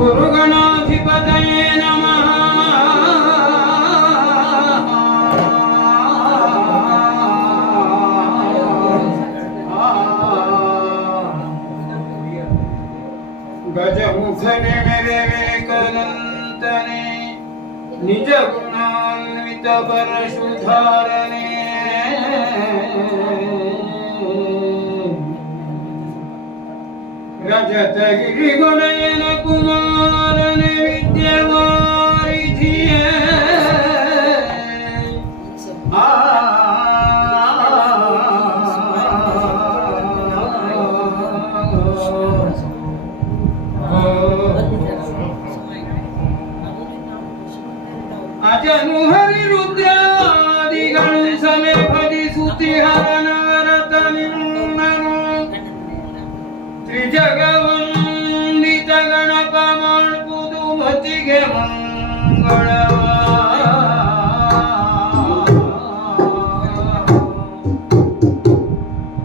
ಗುರುಗಣಾಧಿಪತಯೇ ನಮಃ. ಗಜಮುಖನೆ ಮೆರೆವೇಕದಂತನೆ ನಿಜ ಗುಣಾನ್ವಿತ ಪರಶುಧಾರನೆ. ರಜತಗಿರಿ ಗುಣಯನ ಕುಮಾರನೆ ವಿದ್ಯವಾರಿಧಿಯೇ. ಅಜನು ಹರಿ ರುದ್ರಾದಿಗಳು ಸಮೆ ಭಜಿಸುತ್ತಿ ಹರನವರತ ನಿನ್ನನು. ತ್ರಿಜಗವಂದಿತ ಗಣಪ ಮಾಡ್ಪುದು ಮತಿಗೆ ಮಂಗಳವ.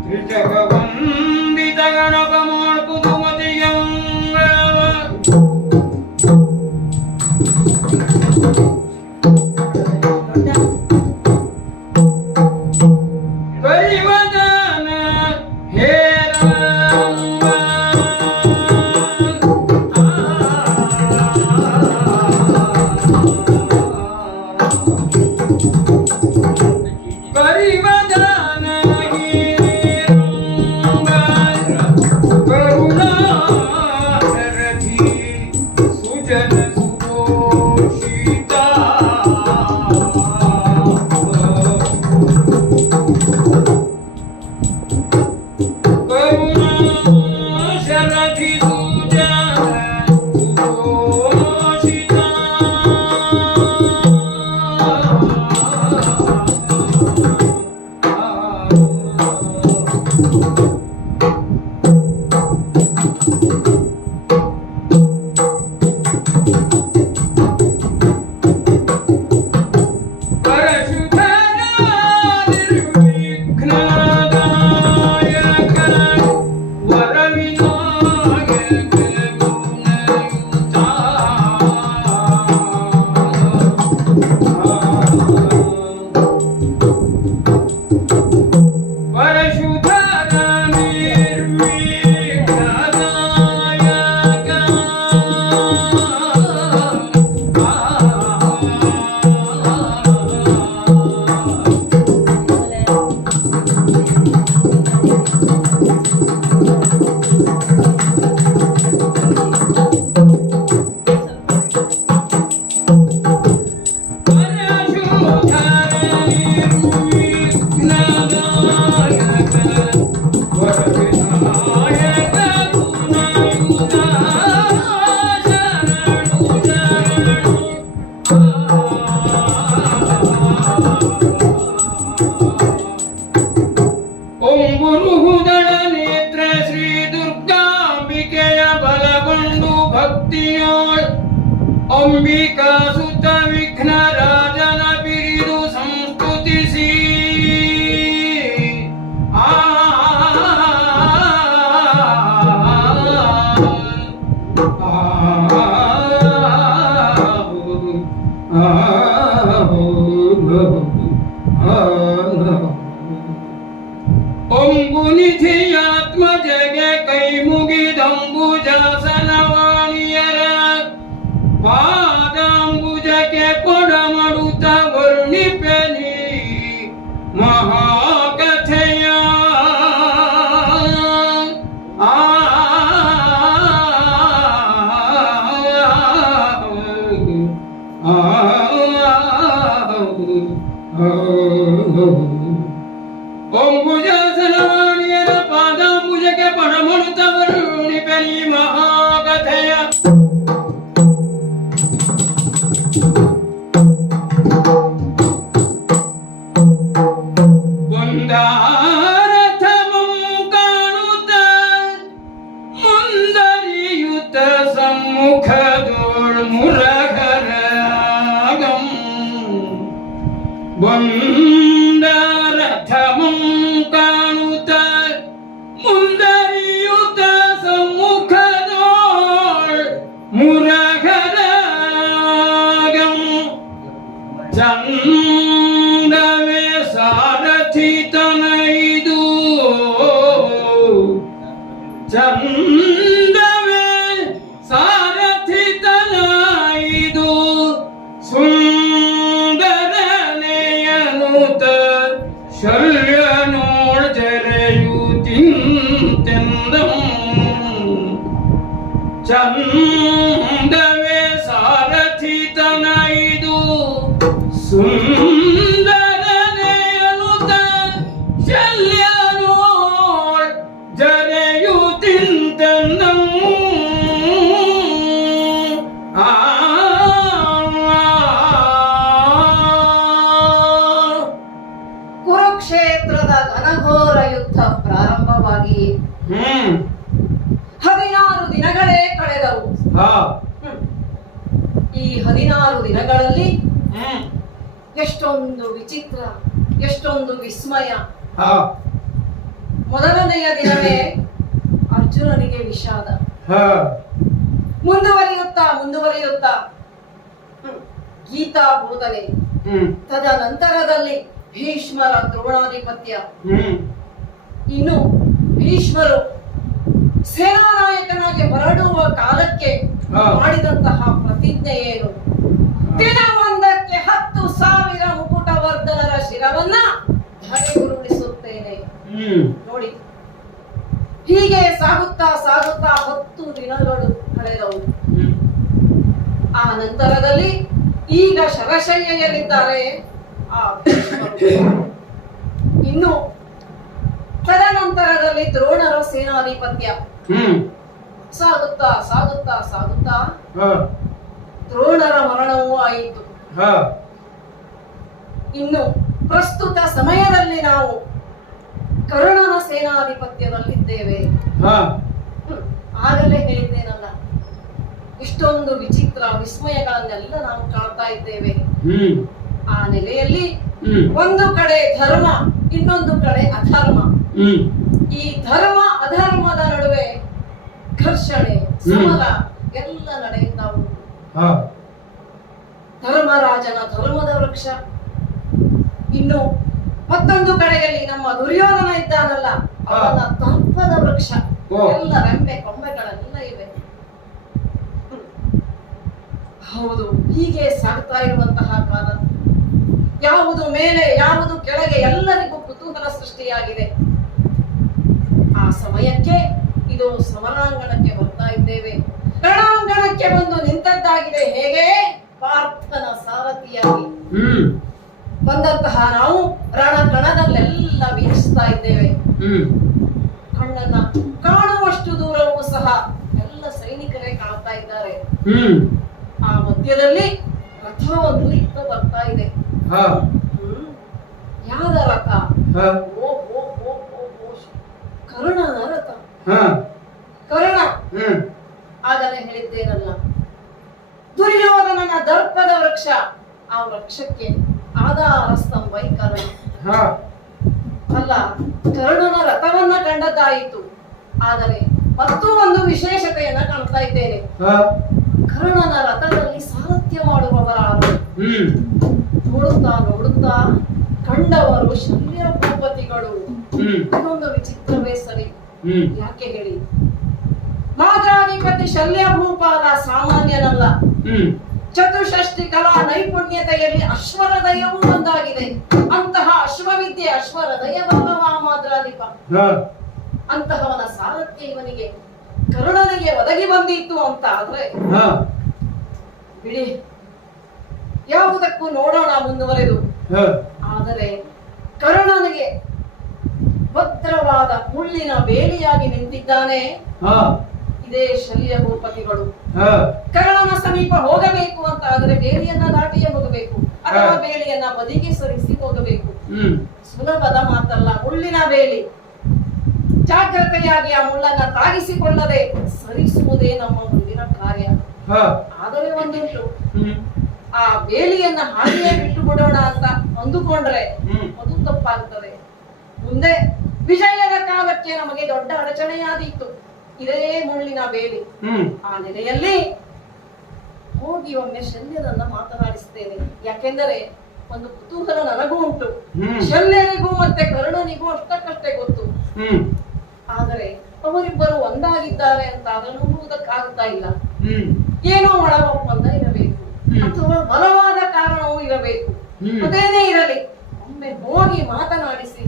ತ್ರಿಜಗವಂದಿತ ಗಣಪ ಮಾಡ್ಪುದು ಮತಿಗೆ ಮಂಗಳವ. ಕರಿವದನ ಹೇ ರಾಮ. ಕರಿವದನ ಹೇ ರಾಮ. ಕರುಣಾರಧಿ ಸುಜನ ಸುಪೋಷಿತ. ಕರುಣಾಶರಧಿ ಸುಜನ ಸುಪೋಷಿತ. ಪರಶುಧರಾನಿರ್ವಿಘ್ನದಾಯಕ ವರವಿನಾಯಕ ಗುಣಯುತ. ಪರಶುಧರಾನಿರ್ವಿಘ್ನದಾಯಕ ಓಂ ಗುರುಹುದಳ ನೇತ್ರ ಶ್ರೀ ದುರ್ಗಾಂಬಿಕೆಯ ಬಲಗೊಂಡು ಭಕ್ತಿಯೋಳ್ ಅಂಬಿಕಾ ಸುತ ವಿಘ್ನ ರಾಜನ ಬಿರಿದು ಸಂಸ್ತುತಿಸಿ. ಅಂಬುನಿಧಿಯಾತ್ಮಜಗೆ ಕೈ ಮುಗಿದಂಬುಜಾಸನವಾಣಿಯರ ಪಾದಾಂಬುಜಕ್ಕೆ ಕೊಡಮಡುತ್ತ ವರ್ಣಿಪೆನಿ ಮಹಾಕಥೆಯ. ಚಂದವೇ ಸಾರಥಿ ತನೈದು ಚಂದವೇ ಸಾರಥಿ ತನೈದು ಸುಂದರನೆಯನುತ ಶಲ್ಯ ನೋಡ್ ಜರೆಯು ತಿಂತೆಂದಂ ಚಂದವೇ ಸಾರಥಿ ತನೈದು ಸುಂದರನೆಯನುತ ಶಲ್ಯ ನೋಡ್ ಜರೆಯು ತಿಂತೆಂದಂ ಕುರುಕ್ಷೇತ್ರದ ಘನಘೋರ ಯುದ್ಧ ಪ್ರಾರಂಭವಾಗಿ 16 ದಿನಗಳೇ ಕಳೆದವು. ಈ 16 ದಿನಗಳಲ್ಲಿ ಎಷ್ಟೊಂದು ವಿಚಿತ್ರ, ಎಷ್ಟೊಂದು ವಿಸ್ಮಯ. ಮೊದಲನೆಯ ದಿನವೇ ಅರ್ಜುನನಿಗೆ ವಿಷಾದ. ಮುಂದುವರಿಯುತ್ತಾ ಗೀತಾ ಬೋಧನೆ, ತದನಂತರದಲ್ಲಿ ಭೀಷ್ಮರ ದ್ರೋಣಾಧಿಪತ್ಯ. ಇನ್ನು ಭೀಷ್ಮರು ಸೇನಾನಾಯಕನಾಗಿ ಹೊರಡುವ ಕಾಲಕ್ಕೆ ಮಾಡಿದಂತಹ ಪ್ರತಿಜ್ಞೆ ಏನು? ದಿನವೊಂದಕ್ಕೆ 10,000 ಮುಕುಟವರ್ಧನರ ಶಿರವನ್ನ ಧರೆಗುರುಳಿಸುತ್ತೇನೆ. ನೋಡಿ, ಹೀಗೆ ಸಾಗುತ್ತಾ 10 ದಿನಗಳು ಕಳೆದವು. ಆ ನಂತರದಲ್ಲಿ ಈಗ ಶರಶಯ್ಯೆಯಲ್ಲಿದ್ದಾರೆ ಆ ಭೀಷ್ಮರು. ಇನ್ನು ತದನಂತರದಲ್ಲಿ ದ್ರೋಣರ ಸೇನಾಧಿಪತ್ಯ. ಸಾಗುತ್ತಾ ದ್ರೋಣರ ಮರಣವೂ ಆಯಿತು. ಇನ್ನು ಪ್ರಸ್ತುತ ಸಮಯದಲ್ಲಿ ನಾವು ಕರ್ಣನ ಸೇನಾಧಿಪತ್ಯದಲ್ಲಿದ್ದೇವೆ. ಆಗಲೇ ಹೇಳಿದ್ದೇನಲ್ಲ, ಇಷ್ಟೊಂದು ವಿಚಿತ್ರ ವಿಸ್ಮಯಗಳನ್ನೆಲ್ಲ ನಾವು ಕಾಣ್ತಾ ಇದ್ದೇವೆ. ಆ ನೆಲೆಯಲ್ಲಿ ಒಂದು ಕಡೆ ಧರ್ಮ, ಇನ್ನೊಂದು ಕಡೆ ಅಧರ್ಮ. ಈ ಧರ್ಮ ಅಧರ್ಮದ ನಡುವೆ ಘರ್ಷಣೆ, ಸಮರ ಎಲ್ಲ ನಡೆಯುತ್ತಾ ಉಂಟು. ಧರ್ಮರಾಜನ ಧರ್ಮದ ವೃಕ್ಷ, ಇನ್ನು ಮತ್ತೊಂದು ಕಡೆಯಲ್ಲಿ ನಮ್ಮ ದುರ್ಯೋಧನ ಇದ್ದಾನಲ್ಲ, ಅವನ ತರ್ಪದ ವೃಕ್ಷ. ಎಲ್ಲ ರೆಂಬೆ ಕೊಂಬೆಗಳೆಲ್ಲ ಇವೆ. ಹೌದು, ಹೀಗೆ ಸಾಗ್ತಾ ಇರುವಂತಹ ಕಾಲ. ಯಾವುದು ಮೇಲೆ, ಯಾವುದು ಕೆಳಗೆ, ಎಲ್ಲರಿಗೂ ಕುತೂಹಲ ಸೃಷ್ಟಿಯಾಗಿದೆ. ಆ ಸಮಯಕ್ಕೆ ಇದು ಸಮರಾಂಗಣಕ್ಕೆ ಬರ್ತಾ ಇದ್ದೇವೆ. ರಣಾಂಗಣಕ್ಕೆ ಬಂದು ನಿಂತದ್ದಾಗಿದೆ. ಹೇಗೆ? ಪಾರ್ಥನ ಸಾರಥಿಯಾಗಿ ಬಂದಂತಹ ನಾವು ರಣಕಣದಲ್ಲೆಲ್ಲ ವೀಕ್ಷಿಸ್ತಾ ಇದ್ದೇವೆ. ಕಣ್ಣನ್ನ ಕಾಣುವಷ್ಟು ದೂರವೂ ಸಹ ಎಲ್ಲ ಸೈನಿಕರೇ ಕಾಣ್ತಾ ಇದ್ದಾರೆ. ಆ ಮಧ್ಯದಲ್ಲಿ ರಥವನ್ನು ಇತ್ತ ಬರ್ತಾ ಇದೆ. ಯಾರ ರಥ? ಕರ್ಣನ ರಥ. ಕರ್ಣ, ಆಗಲೇ ಹೇಳಿದ್ದೇನಲ್ಲ, ದುರ್ಯೋಧನನ ದರ್ಪದ ವೃಕ್ಷ. ಆ ವೃಕ್ಷಕ್ಕೆ ಆಧಾರ ಸ್ತಂಭ ಕರ್ಣ. ಅಲ್ಲ, ಕರ್ಣನ ರಥವನ್ನ ಕಂಡದ್ದಾಯಿತು. ಆದರೆ ಮತ್ತೂ ಒಂದು ವಿಶೇಷತೆಯನ್ನ ಕಾಣ್ತಾ ಇದ್ದೇನೆ. ಕರ್ಣನ ರಥದಲ್ಲಿ ಸಾರಥ್ಯ ಮಾಡುವವರಾರು? ನೋಡುತ್ತಾ ಕಂಡವರು ಶಲ್ಯ ಭೂಪತಿಗಳು. ಇದೊಂದು ವಿಚಿತ್ರವೇ ಸರಿ. ಯಾಕೆ ಹೇಳಿ? ಮಾದ್ರಾಧಿಪತಿ ಶಲ್ಯ ಭೂಪಾಲ ಸಾಮಾನ್ಯನಲ್ಲ. ಚತುಷ್ಷಷ್ಟಿ ಕಲಾ ನೈಪುಣ್ಯತೆಯಲ್ಲಿ ಅಶ್ವರದಯವೂ ಒಂದಾಗಿದೆ. ಅಂತಹ ಅಶ್ವವಿದ್ಯೆ, ಅಶ್ವರದಯ ಬಲ್ಲವ ಮಾದ್ರಾಧಿಪ. ಅಂತಹವನ ಸಾರಥ್ಯ ಇವನಿಗೆ, ಕರ್ಣನಿಗೆ ಒದಗಿ ಬಂದಿತ್ತು ಅಂತ ಆದ್ರೆ ಬಿಡಿ, ಯಾವುದಕ್ಕೂ ನೋಡೋಣ ಮುಂದುವರೆದು. ಆದರೆ ಕರ್ಣನಿಗೆ ಭದ್ರವಾದ ಮುಳ್ಳಿನ ಬೇಲಿಯಾಗಿ ನಿಂತಿದ್ದಾನೆ ಇದೇ ಶಲ್ಯ ಭೂಪತಿಗಳು. ಕರ್ಣನ ಸಮೀಪ ಹೋಗಬೇಕು ಅಂತ ಆದರೆ ಬೇಲಿಯನ್ನ ದಾಟಿಯೇ ಹೋಗಬೇಕು, ಅಥವಾ ಬೇಲಿಯನ್ನ ಬದಿಗೆ ಸರಿಸಿ ಹೋಗಬೇಕು. ಸುಲಭದ ಮಾತಲ್ಲ. ಮುಳ್ಳಿನ ಬೇಲಿ, ಜಾಗ್ರತೆಯಾಗಿ ಆ ಮುಳ್ಳನ್ನ ತಾಗಿಸಿಕೊಳ್ಳದೆ ಸರಿಸುವುದೇ ನಮ್ಮ ಮುಂದಿನ ಕಾರ್ಯ. ಆದರೆ ಒಂದುಂಟು, ಆ ಬೇಲಿಯನ್ನ ಹಾಗೆಯೇ ಬಿಟ್ಟು ಬಿಡೋಣ ಅಂತ ಅಂದುಕೊಂಡ್ರೆ ಅದು ತಪ್ಪಾಗ್ತದೆ. ಮುಂದೆ ವಿಜಯದ ಕಾಲಕ್ಕೆ ನಮಗೆ ದೊಡ್ಡ ಅಡಚಣೆಯಾದೀತು ಇದೇ ಮುಳ್ಳಿನ ಬೇಲಿ. ಆ ನೆಲೆಯಲ್ಲಿ ಹೋಗಿ ಒಮ್ಮೆ ಶಲ್ಯನನ್ನ ಮಾತನಾಡಿಸ್ತೇನೆ. ಯಾಕೆಂದರೆ ಒಂದು ಕುತೂಹಲ ನನಗೂ ಉಂಟು. ಶಲ್ಯನಿಗೂ ಮತ್ತೆ ಕರ್ಣನಿಗೂ ಅಷ್ಟಕ್ಕಷ್ಟೇ ಗೊತ್ತು. ಆದರೆ ಅವರಿಬ್ಬರು ಒಂದಾಗಿದ್ದಾರೆ ಅಂತ ಅದನ್ನುವುದಕ್ಕಾಗ್ತಾ ಇಲ್ಲ. ಏನೋ ಒಳ ಒಪ್ಪಂದ ಇರಬೇಕು ಅಥವಾ ಬಲವಾದ ಕಾರಣವೂ ಇರಬೇಕು. ಅದೇನೇ ಇರಲಿ, ಒಮ್ಮೆ ಹೋಗಿ ಮಾತನಾಡಿಸಿ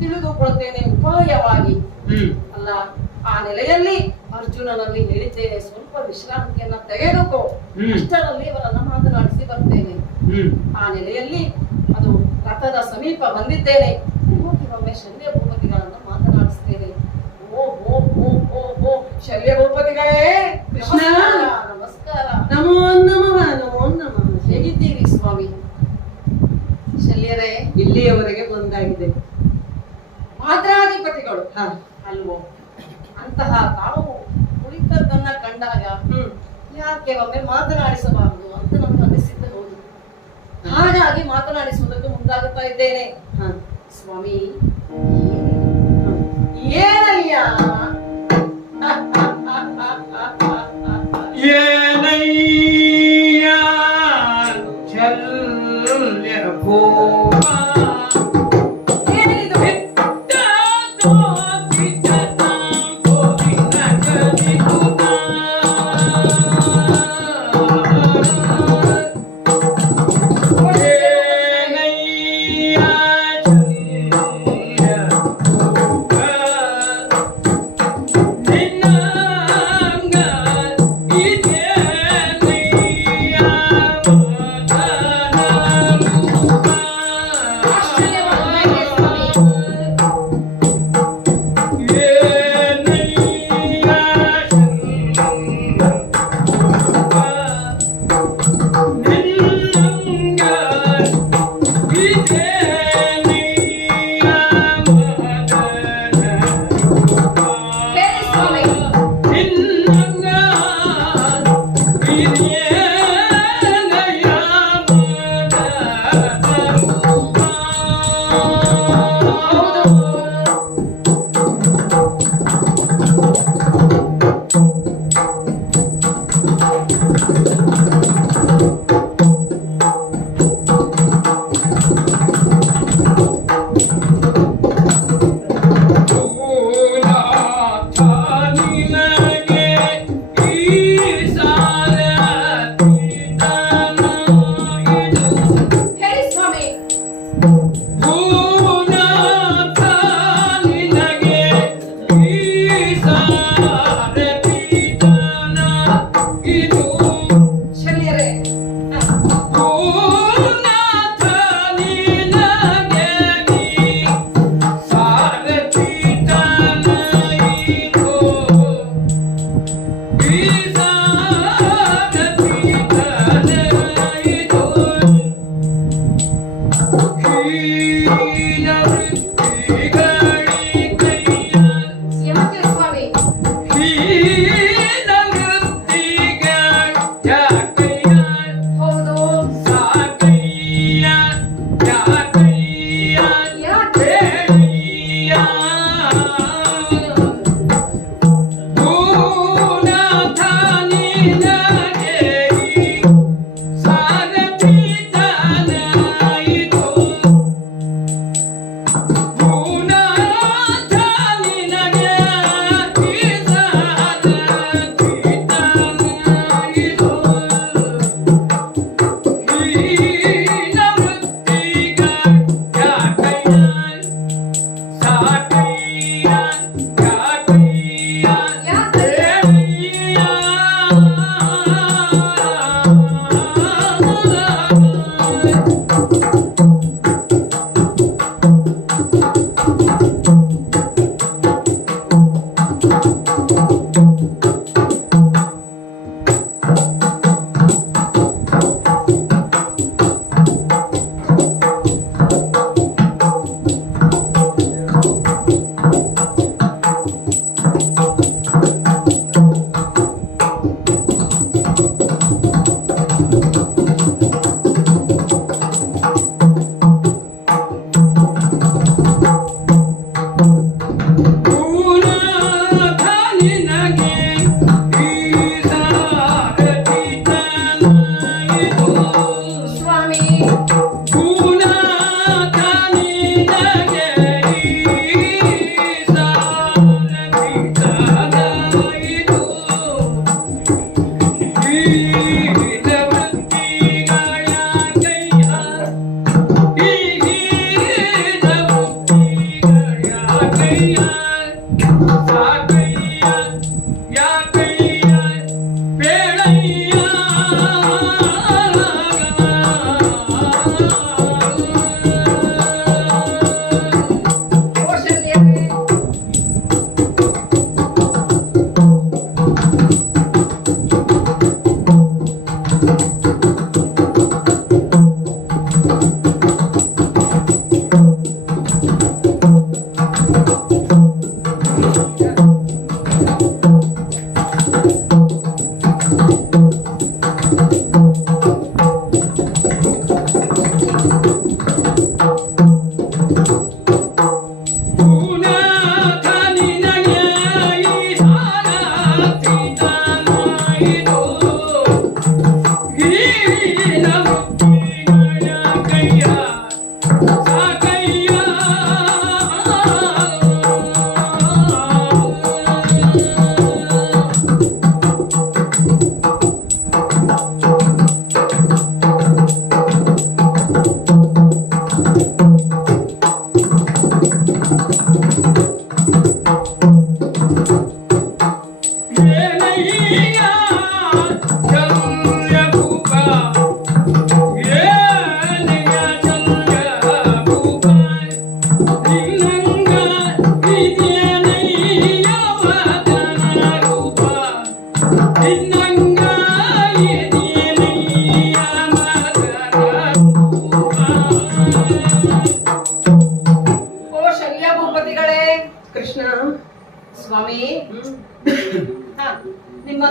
ತಿಳಿದುಕೊಳ್ತೇನೆ ಉಪಾಯವಾಗಿ. ಅಲ್ಲ, ಆ ನೆಲೆಯಲ್ಲಿ ಅರ್ಜುನನಲ್ಲಿ ಹೇಳಿದ್ದೇನೆ, ಸ್ವಲ್ಪ ವಿಶ್ರಾಂತಿಯನ್ನ ತೆಗೆದುಕೋ, ಅಷ್ಟರಲ್ಲಿ ಅವರನ್ನ ಮಾತನಾಡಿಸಿ ಬರ್ತೇನೆ. ಆ ನೆಲೆಯಲ್ಲಿ ಅದು ರಥದ ಸಮೀಪ ಬಂದಿದ್ದೇನೆ, ಹೋಗಿ ಒಮ್ಮೆ ಶಲ್ಯ ಭೂಪತಿಗಳನ್ನ ಮಾತನಾಡಿಸ್ತೇನೆ. ಓ ಓ ಓ ಓ ಓ ಶಲ್ಯ ಭೂಪತಿಗಳೇ, ನಮಸ್ಕಾರ. ನಮೋ ನಮಃ. ನಮೋ ನಮಃ. ಹೇಗಿದ್ದೀರಿ ಸ್ವಾಮಿ? ಶಲ್ಯರೇ, ಇಲ್ಲಿಯವರೆಗೆ ಬಂದಾಗಿದೆ. ಮಾದ್ರಾಧಿಪತಿಗಳು ಅಲ್ವೋ? ಅಂತಹ ತಾವು ಕುಳಿತದ್ದನ್ನ ಕಂಡಾಗ ಯಾಕೆ ಒಮ್ಮೆ ಮಾತನಾಡಿಸಬಾರದು ಅಂತ ನಮ್ಗೆ ಅನಿಸಿದ್ದು. ಹೌದು, ಹಾಗಾಗಿ ಮಾತನಾಡಿಸುವುದಕ್ಕೆ ಮುಂದಾಗುತ್ತಾ ಇದ್ದೇನೆ. ಸ್ವಾಮಿ, ಏನಯ್ಯ ಏನಯ್ಯ ಶಲ್ಯ ಭೂಪ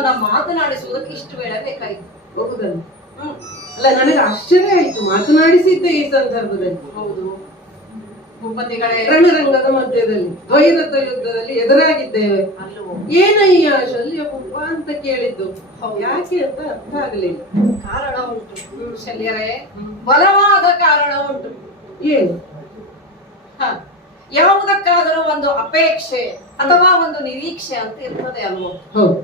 ನಿಮ್ಮನ್ನ ಮಾತನಾಡಿಸುವುದಕ್ಕೆ ಇಷ್ಟು ವೇಳೆ ಬೇಕಾಯಿತು. ಹೌದಲ್ಲ? ಹ್ಮ್. ಅಲ್ಲ, ನನಗೆ ಆಶ್ಚರ್ಯ ಆಯ್ತು ಮಾತನಾಡಿಸಿದ್ದೆ ಈ ಸಂದರ್ಭದಲ್ಲಿ. ಹೌದು ಭೂಪತಿಗಳೇ, ರಣರಂಗದ ಮಧ್ಯದಲ್ಲಿ ದ್ವೈರಥ ಯುದ್ಧದಲ್ಲಿ ಎದುರಾಗಿದ್ದೇವೆ. ಅಲ್ಲವೋ ಏನಯ್ಯ ಶಲ್ಯ ಭೂಪ ಅಂತ ಕೇಳಿದ್ದು, ಹೌದು. ಯಾಕೆ ಅಂತ ಅರ್ಥ ಆಗಲಿಲ್ಲ. ಕಾರಣ ಉಂಟು ಶಲ್ಯರೇ, ಬಲವಾದ ಕಾರಣ ಉಂಟು. ಏನು? ಹ, ಯಾವುದಕ್ಕಾದರೂ ಒಂದು ಅಪೇಕ್ಷೆ ಅಥವಾ ಒಂದು ನಿರೀಕ್ಷೆ ಅಂತ ಇರ್ತದೆ ಅಲ್ವೋ? ಹೌದು.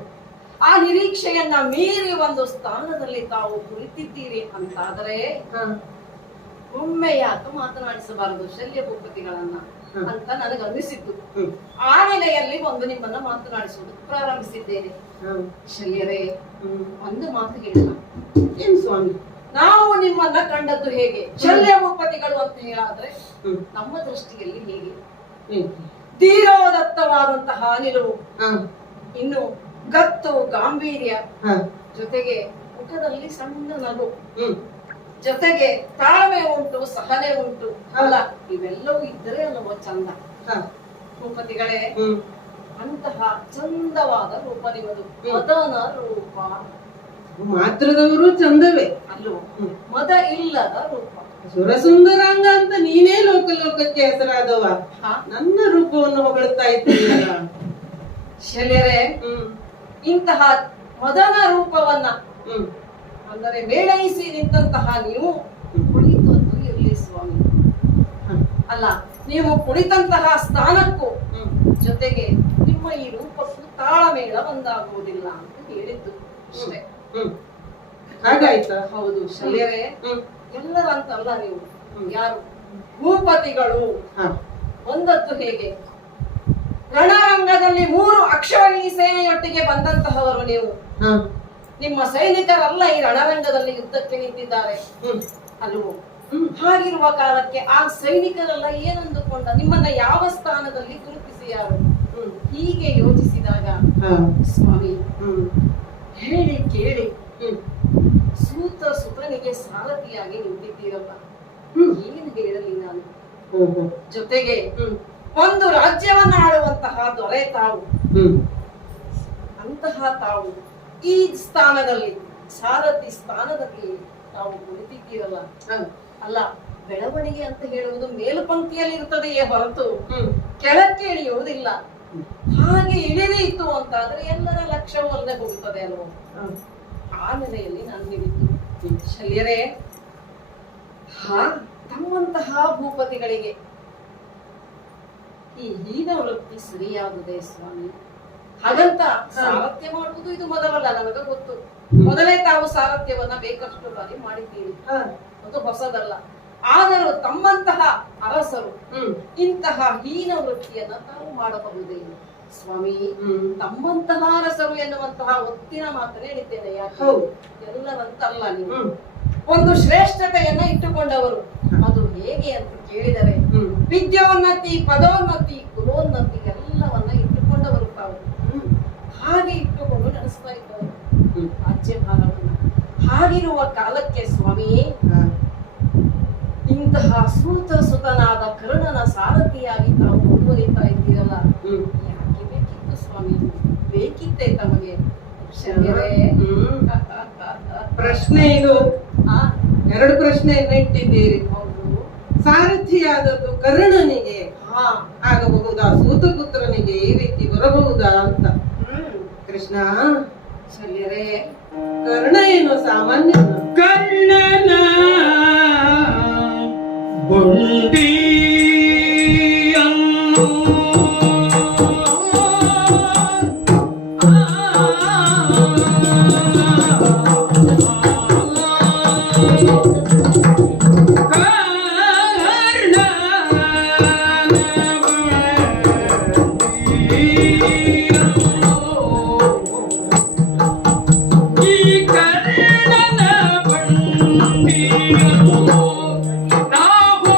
ಆ ನಿರೀಕ್ಷೆಯನ್ನ ಮೀರಿ ಒಂದು ಸ್ಥಾನದಲ್ಲಿ ತಾವು ಕುಳಿತಿದ್ದೀರಿ ಅಂತಾದರೆ ಒಮ್ಮೆ ಯಾಕೆ ಮಾತನಾಡಿಸಬಾರದು ಶಲ್ಯ ಭೂಪತಿಗಳನ್ನ ಅಂತ ನನಗೆ ಅನ್ನಿಸಿದ್ದು. ಆ ನೆಲೆಯಲ್ಲಿ ಒಂದು ನಿಮ್ಮನ್ನ ಮಾತನಾಡಿಸುವುದು ಪ್ರಾರಂಭಿಸಿದ್ದೇನೆ. ಶಲ್ಯರೇ, ಒಂದು ಮಾತು ಹೇಳಲ್ಲ. ಏನ್ ಸ್ವಾಮಿ? ನಾವು ನಿಮ್ಮನ್ನ ಕಂಡದ್ದು ಹೇಗೆ? ಶಲ್ಯ ಭೂಪತಿಗಳು ಅಂತ ಹೇಳಾದ್ರೆ ನಮ್ಮ ದೃಷ್ಟಿಯಲ್ಲಿ ಹೇಗೆ? ಧೀರೋದತ್ತವಾದಂತಹ ನಿಲುವು, ಇನ್ನು ಗತ್ತು ಗಾಂಭೀರ್ಯ, ಜೊತೆಗೆ ಮುಖದಲ್ಲಿ ಸಣ್ಣ ನಗು, ಜೊತೆಗೆ ತಾಳ್ಮೆ ಉಂಟು, ಸಹನೆ ಉಂಟು. ಅಲ್ಲ, ಇವೆಲ್ಲವೂ ಇದ್ದರೆ ಅಲ್ಲವೋ ಚಂದ. ಭೂಪತಿಗಳೇ, ಅಂತಹ ಚಂದವಾದ ರೂಪ ನಿಮ್ಮದು. ಮದನ ರೂಪ. ಮಾತ್ರದವರು ಚಂದವೇ ಅಲ್ಲೋ, ಮದ ಇಲ್ಲದ ರೂಪ. ಸುರಸುಂದರಾಂಗ ಅಂತ ನೀನೇ ಲೋಕಕ್ಕೆ ಹೆಸರಾದವ. ನನ್ನ ರೂಪವನ್ನು ಹೊಗಳ್ತಾ ಇದ್ದೀಯ ಶಲ್ಯರೇ. ಇಂತಹ ಮದನ ರೂಪವನ್ನ ಅಂದರೆ ಮೇಳೈಸಿ ನಿಂತಹ ನೀವು ಕುಳಿತದ್ದು ಇರಲಿ ಸ್ವಾಮಿ. ಅಲ್ಲ, ನೀವು ಕುಳಿತಂತಹ ಸ್ಥಾನಕ್ಕೂ ಜೊತೆಗೆ ನಿಮ್ಮ ಈ ರೂಪಕ್ಕೂ ತಾಳಮೇಳ ಒಂದಾಗುವುದಿಲ್ಲ ಅಂತ ಹೇಳಿದ್ದು ಅಷ್ಟೇ. ಹಾಗಾಯ್ತಾ? ಹೌದು ಶಲ್ಯರೇ, ಎಲ್ಲರಂತಲ್ಲ ನೀವು. ಯಾರು ಭೂಪತಿಗಳು ಒಂದತ್ತು ಹೇಗೆ ರಣರಂಗದಲ್ಲಿ 3 ಅಕ್ಷೋಹಿಣಿ ಸೇನೆಯೊಟ್ಟಿಗೆ ಬಂದಂತಹವರು ನೀವು. ನಿಮ್ಮ ಸೈನಿಕರಲ್ಲ ಈ ರಣರಂಗದಲ್ಲಿ ಯುದ್ಧಕ್ಕೆ ನಿಂತಿದ್ದಾರೆ ಅಲ್ವೋ? ಹಾಗಿರುವ ಕಾಲಕ್ಕೆ ಆ ಸೈನಿಕರೆಲ್ಲ ಏನಂದುಕೊಂಡ ನಿಮ್ಮನ್ನ ಯಾವ ಸ್ಥಾನದಲ್ಲಿ ಗುರುತಿಸಿ ಯಾರು? ಹೀಗೆ ಯೋಚಿಸಿದಾಗ ಸ್ವಾಮಿ, ಹೇಳಿ ಕೇಳಿ ಸೂತ ಸುತನಿಗೆ ಸಾರಥಿಯಾಗಿ ನಿಂತಿದ್ದೀರಲ್ಲ, ಏನು ಹೇಳಲಿ ನಾನು? ಜೊತೆಗೆ ಒಂದು ರಾಜ್ಯವನ್ನ ಆಳುವಂತಹ ದೊರೆ ತಾವು. ಅಂತಹ ತಾವು ಈ ಸ್ಥಾನದಲ್ಲಿ, ಸಾರಥಿ ಸ್ಥಾನದಲ್ಲಿ ತಾವು ಕುಳಿತಿದ್ದೀರಲ್ಲ. ಅಲ್ಲ, ಬೆಳವಣಿಗೆ ಅಂತ ಹೇಳುವುದು ಮೇಲ್ಪಂಕ್ತಿಯಲ್ಲಿ ಇರುತ್ತದೆಯೇ ಹೊರತು ಕೆಳಕ್ಕೆ ಇಳಿಯುವುದಿಲ್ಲ. ಹಾಗೆ ಇಳಿದೀತು ಅಂತಾದ್ರೆ ಎಲ್ಲರ ಲಕ್ಷ್ಯವೂ ಅಲ್ಲದೆ ಹೋಗುತ್ತದೆ ಅಲ್ವೋ? ಆ ನೆಲೆಯಲ್ಲಿ ನಾನು ಹೇಳಿದ್ದು ಶಲ್ಯರೇ, ತಮ್ಮಂತಹ ಭೂಪತಿಗಳಿಗೆ ಈ ಹೀನ ವೃತ್ತಿ ಸರಿಯಾಗುದೇ ಸ್ವಾಮಿ? ಹಾಗಂತ ಸಾರಥ್ಯ ಮಾಡುವುದು ಇದು ಮೊದಲಲ್ಲ, ನನಗೆ ಗೊತ್ತು. ಮೊದಲೇ ತಾವು ಸಾರಥ್ಯವನ್ನ ಬೇಕಷ್ಟು ಬಾರಿ ಮಾಡಿದ್ದೀರಿ, ಅದು ಹೊಸದಲ್ಲ. ಆದರೂ ತಮ್ಮಂತಹ ಅರಸರು ಇಂತಹ ಹೀನ ವೃತ್ತಿಯನ್ನ ತಾವು ಮಾಡಬಹುದೇ ಸ್ವಾಮಿ? ತಮ್ಮಂತಹ ಅರಸರು ಎನ್ನುವಂತಹ ಒತ್ತಿನ ಮಾತನ್ನೇ ಹೇಳಿದ್ದೇನೆ. ಯಾಕೆ? ಎಲ್ಲರಂತಲ್ಲ, ನೀವು ಒಂದು ಶ್ರೇಷ್ಠತೆಯನ್ನ ಇಟ್ಟುಕೊಂಡವರು. ಅದು ಹೇಗೆ ಅಂತ ಕೇಳಿದರೆ ವಿದ್ಯೋನ್ನತಿ, ಪದೋನ್ನತಿ, ಕುಲೋನ್ನತಿ ಎಲ್ಲವನ್ನ ಇಟ್ಟುಕೊಂಡವರು ತಾವು. ಹಾಗೆ ಇಟ್ಟುಕೊಂಡು ನಡೆಸ್ತಾ ಇದ್ದವರು ರಾಜ್ಯಭಾರವನ್ನ. ಹಾಗಿರುವ ಕಾಲಕ್ಕೆ ಸ್ವಾಮಿ, ಇಂತಹ ಸೂತ ಸುತನಾದ ಕರ್ಣನ ಸಾರಥಿಯಾಗಿ ತಾವು ಮುಂದುವರಿತಾ ಇದ್ದೀರಲ್ಲ, ಯಾಕೆ ಬೇಕಿತ್ತು ಸ್ವಾಮಿ? ಬೇಕಿತ್ತೆ ತಮಗೆ? ಪ್ರಶ್ನೆ ಇದು. 2 ಪ್ರಶ್ನೆಯನ್ನ ಇಟ್ಟಿದ್ದೀರಿ. ಸಾರಥಿಯಾದದ್ದು ಕರ್ಣನಿಗೆ ಆಗಬಹುದಾ, ಸೂತಪುತ್ರನಿಗೆ ಈ ರೀತಿ ಬರಬಹುದಾ ಅಂತ. ಕೃಷ್ಣ ಶಲ್ಯರೇ, ಕರ್ಣ ಏನು ಸಾಮಾನ್ಯ? ಕರ್ಣನ ಬುಂಡಿ ನಾವು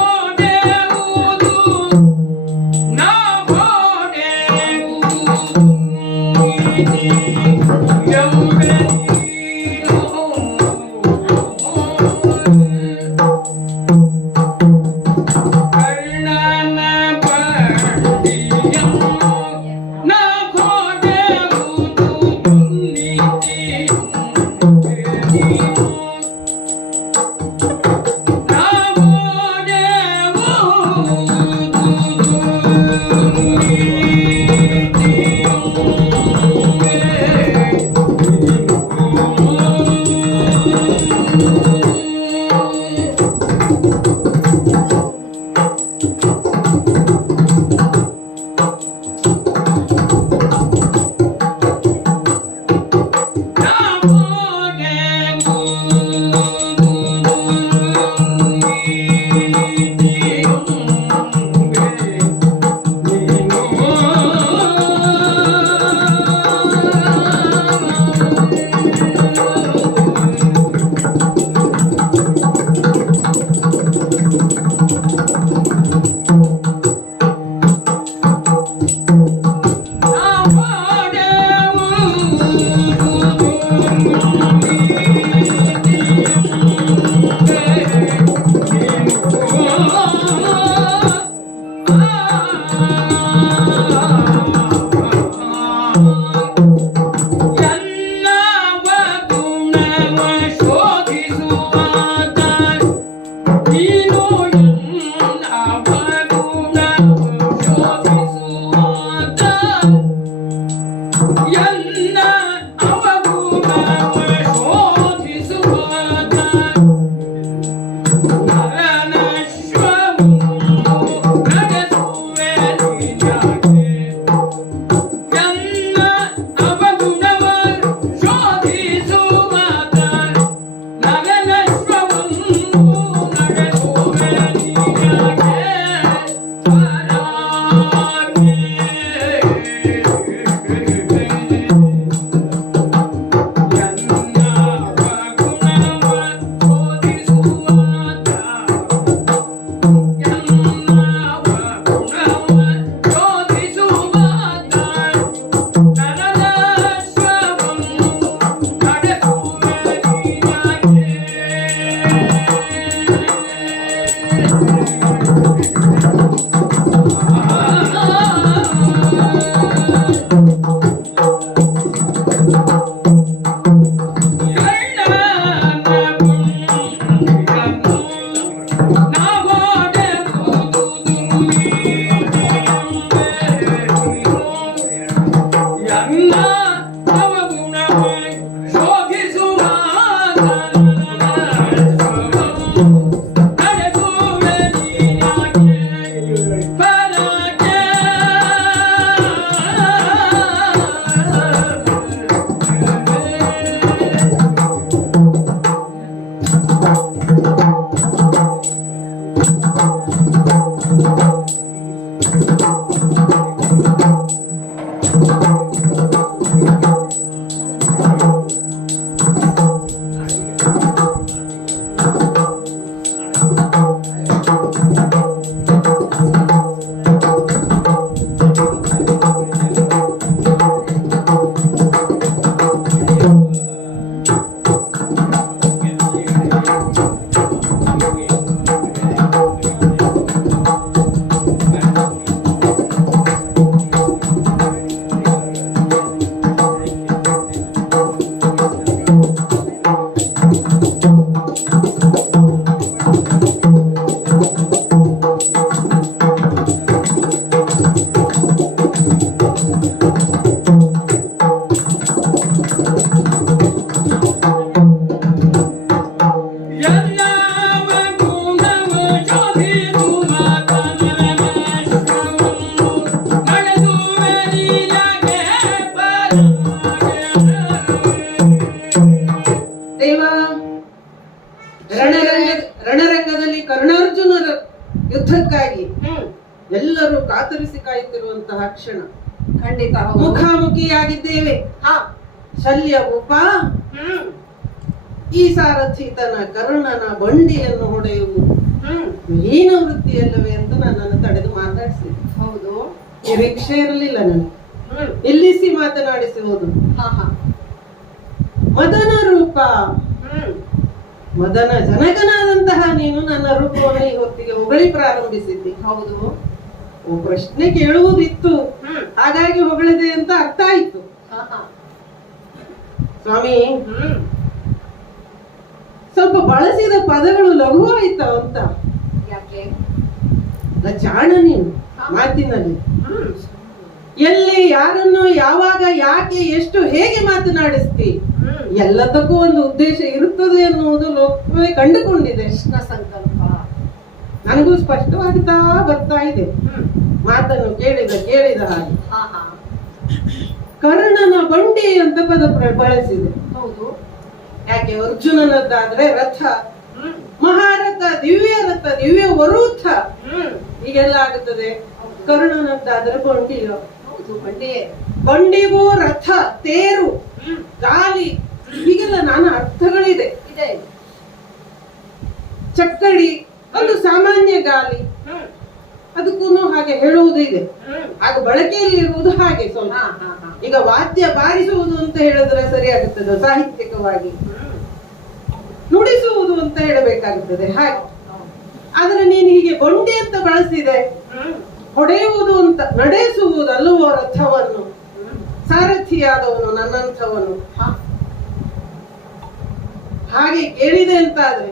ರಣರಂಗದಲ್ಲಿ ಕರ್ಣಾರ್ಜುನರ ಯುದ್ಧಕ್ಕಾಗಿ ಎಲ್ಲರೂ ಕಾತರಿಸಿ ಕಾಯುತ್ತಿರುವಂತಹ ಕ್ಷಣ. ಖಂಡಿತ ಮುಖಾಮುಖಿಯಾಗಿದ್ದೇವೆ. ಶಲ್ಯ ಉಪ ಈ ಸಾರಥಿತನ ಕರ್ಣನ ಬಂಡಿಯನ್ನು ಹೊಡೆಯುವುದು ಮೀನ ವೃತ್ತಿಯಲ್ಲವೇ ಅಂತ ನನ್ನನ್ನು ತಡೆದು ಮಾತಾಡಿಸಿದೆ. ಹೌದು, ನಿರೀಕ್ಷೆ ಇರಲಿಲ್ಲ ನನಗೆ. ನಿಲ್ಲಿಸಿ ಮಾತನಾಡಿಸುವುದು. ಮದನ ರೂಪ, ಮದನ ಜನಕನಾದಂತಹ ನೀನು ನನ್ನ ರೂಪವನ್ನು ಈ ಹೊತ್ತಿಗೆ ಹೊಗಳಿ ಪ್ರಾರಂಭಿಸಿದ್ದಿ. ಹೌದು, ಪ್ರಶ್ನೆ ಕೇಳುವುದಿತ್ತು, ಹಾಗಾಗಿ ಹೊಗಳಿದೆ ಅಂತ ಅರ್ಥ ಆಯ್ತು. ಸ್ವಾಮಿ ಸ್ವಲ್ಪ ಬಳಸಿದ ಪದಗಳು ಲಘುವಾಯ್ತಾ ಅಂತ. ಯಾಕೆ? ಜಾಣ ನೀನು ಮಾತಿನಲ್ಲಿ. ಎಲ್ಲಿ ಯಾರನ್ನು ಯಾವಾಗ ಯಾಕೆ ಎಷ್ಟು ಹೇಗೆ ಮಾತನಾಡಿಸ್ತಿ, ಎಲ್ಲದಕ್ಕೂ ಒಂದು ಉದ್ದೇಶ ಇರುತ್ತದೆ ಎನ್ನುವುದು ಲೋಕವೇ ಕಂಡುಕೊಂಡಿದೆ. ಕೃಷ್ಣ ಸಂಕಲ್ಪ ನನಗೂ ಸ್ಪಷ್ಟವಾಗ್ತಾ ಬರ್ತಾ ಇದೆ ಮಾತನ್ನು ಕೇಳಿದ ಹಾಗೆ. ಕರ್ಣನ ಬಂಡಿ ಅಂತ ಪದ ಬಳಸಿದೆ. ಹೌದು. ಯಾಕೆ? ಅರ್ಜುನನದ್ದಾದ್ರೆ ರಥ, ಮಹಾರಥ, ದಿವ್ಯ ರಥ, ದಿವ್ಯ ವರೂಥ ಹೀಗೆಲ್ಲ ಆಗುತ್ತದೆ. ಕರ್ಣನದ್ದಾದ್ರೆ ಬಂಡಿಯೋ. ಹೌದು, ಬಂಡಿಯೇ. ಬಂಡಿಗೂ ರಥ, ತೇರು, ಗಾಲಿ ಹೀಗೆಲ್ಲ ನಾನಾ ಅರ್ಥಗಳಿದೆ. ಇದೆ. ಚಕ್ಕಡಿ ಒಂದು ಸಾಮಾನ್ಯ ಗಾಲಿ, ಅದಕ್ಕೂ ಹಾಗೆ ಹೇಳುವುದು ಇದೆ. ಆಗ ಬಳಕೆಯಲ್ಲಿ ಇರುವುದು ಹಾಗೆ ಸ್ವಲ್ಪ. ಈಗ ವಾದ್ಯ ಬಾರಿಸುವುದು ಅಂತ ಹೇಳಿದ್ರೆ ಸರಿಯಾಗುತ್ತದೆ ಸಾಹಿತ್ಯಿಕವಾಗಿ, ನುಡಿಸುವುದು ಅಂತ ಹೇಳಬೇಕಾಗುತ್ತದೆ ಹಾಗೆ. ಆದ್ರೆ ನೀನು ಹೀಗೆ ಬಂಡಿ ಅಂತ ಬಳಸಿದೆ. ಹೊಡೆಯುವುದು ಅಂತ, ನಡೆಸುವುದಲ್ಲವೋ ರಥವನ್ನು, ಸಾರಥಿಯಾದವನು ನನ್ನಂಥವನು. ಹಾಗೆ ಕೇಳಿದೆ ಅಂತಾದ್ರೆ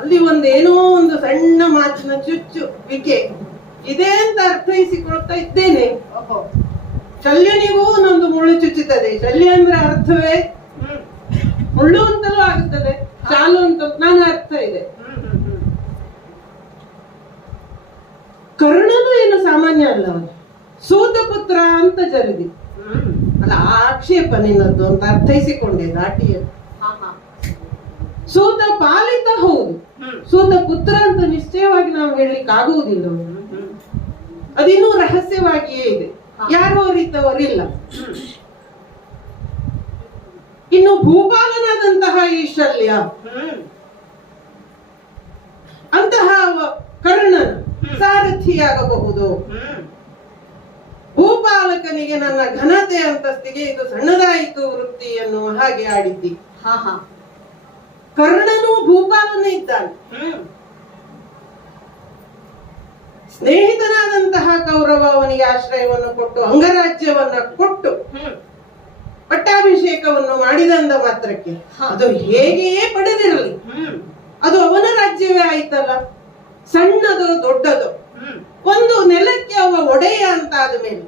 ಅಲ್ಲಿ ಒಂದೇನೋ ಒಂದು ಸಣ್ಣ ಮಾತಿನ ಚುಚ್ಚುವಿಕೆ ಇದೆ ಅಂತ ಅರ್ಥೈಸಿಕೊಳ್ತಾ ಇದ್ದೇನೆ. ಶಲ್ಯನಿಗೂ ಒಂದೊಂದು ಮುಳ್ಳು ಚುಚ್ಚುತ್ತದೆ. ಶಲ್ಯ ಅಂದ್ರೆ ಅರ್ಥವೇ ಮುಳ್ಳು ಅಂತಲೂ ಆಗುತ್ತದೆ, ಚಾಲು ಅಂತ ನಾನಾ ಅರ್ಥ ಇದೆ. ಕರ್ಣನು ಏನು ಸಾಮಾನ್ಯ ಅಲ್ಲ, ಅವನು ಸೂತ ಪುತ್ರ ಅಂತ ಜರಿದಿ ಅಲ್ಲ, ಆಕ್ಷೇಪ ನಿನ್ನದ್ದು ಅಂತ ಅರ್ಥೈಸಿಕೊಂಡೆ ದಾಟಿಯಲ್ಲಿ. ಸೂತ ಪಾಲಿತ ಹೌದು, ಸೂತ ಪುತ್ರ ಅಂತ ನಿಶ್ಚಯವಾಗಿ ನಾವು ಹೇಳಲಿಕ್ಕೆ ಆಗುವುದಿಲ್ಲ. ಅದಿನ್ನೂ ರಹಸ್ಯವಾಗಿಯೇ ಇದೆ, ಯಾರು ಅರಿತವರಿಲ್ಲ. ಇನ್ನು ಭೂಪಾಲನಾದಂತಹ ಈ ಶಲ್ಯ ಅಂತಹ ಕರ್ಣನ ಸಾರಥಿಯಾಗಬಹುದು. ಭೂಪಾಲಕನಿಗೆ ನನ್ನ ಘನತೆ ಅಂತಸ್ತಿಗೆ ಇದು ಸಣ್ಣದಾಯಿತು ವೃತ್ತಿ ಎನ್ನುವ ಹಾಗೆ ಆಡಿದ್ದಿ. ಕರ್ಣನು ಭೂಪಾಲನೇ ಇದ್ದಾನೆ. ಸ್ನೇಹಿತನಾದಂತಹ ಕೌರವ ಅವನಿಗೆ ಆಶ್ರಯವನ್ನು ಕೊಟ್ಟು ಅಂಗರಾಜ್ಯವನ್ನ ಕೊಟ್ಟು ಪಟ್ಟಾಭಿಷೇಕವನ್ನು ಮಾಡಿದಂದ ಮಾತ್ರಕ್ಕೆ ಅದು ಹೇಗೆಯೇ ಪಡೆದಿರಲಿ, ಅದು ಅವನ ರಾಜ್ಯವೇ ಆಯ್ತಲ್ಲ. ಸಣ್ಣದು ದೊಡ್ಡದು ಒಂದು ನೆಲಕ್ಕೆ ಅವ ಒಡೆಯ ಅಂತ ಆದ ಮೇಲೆ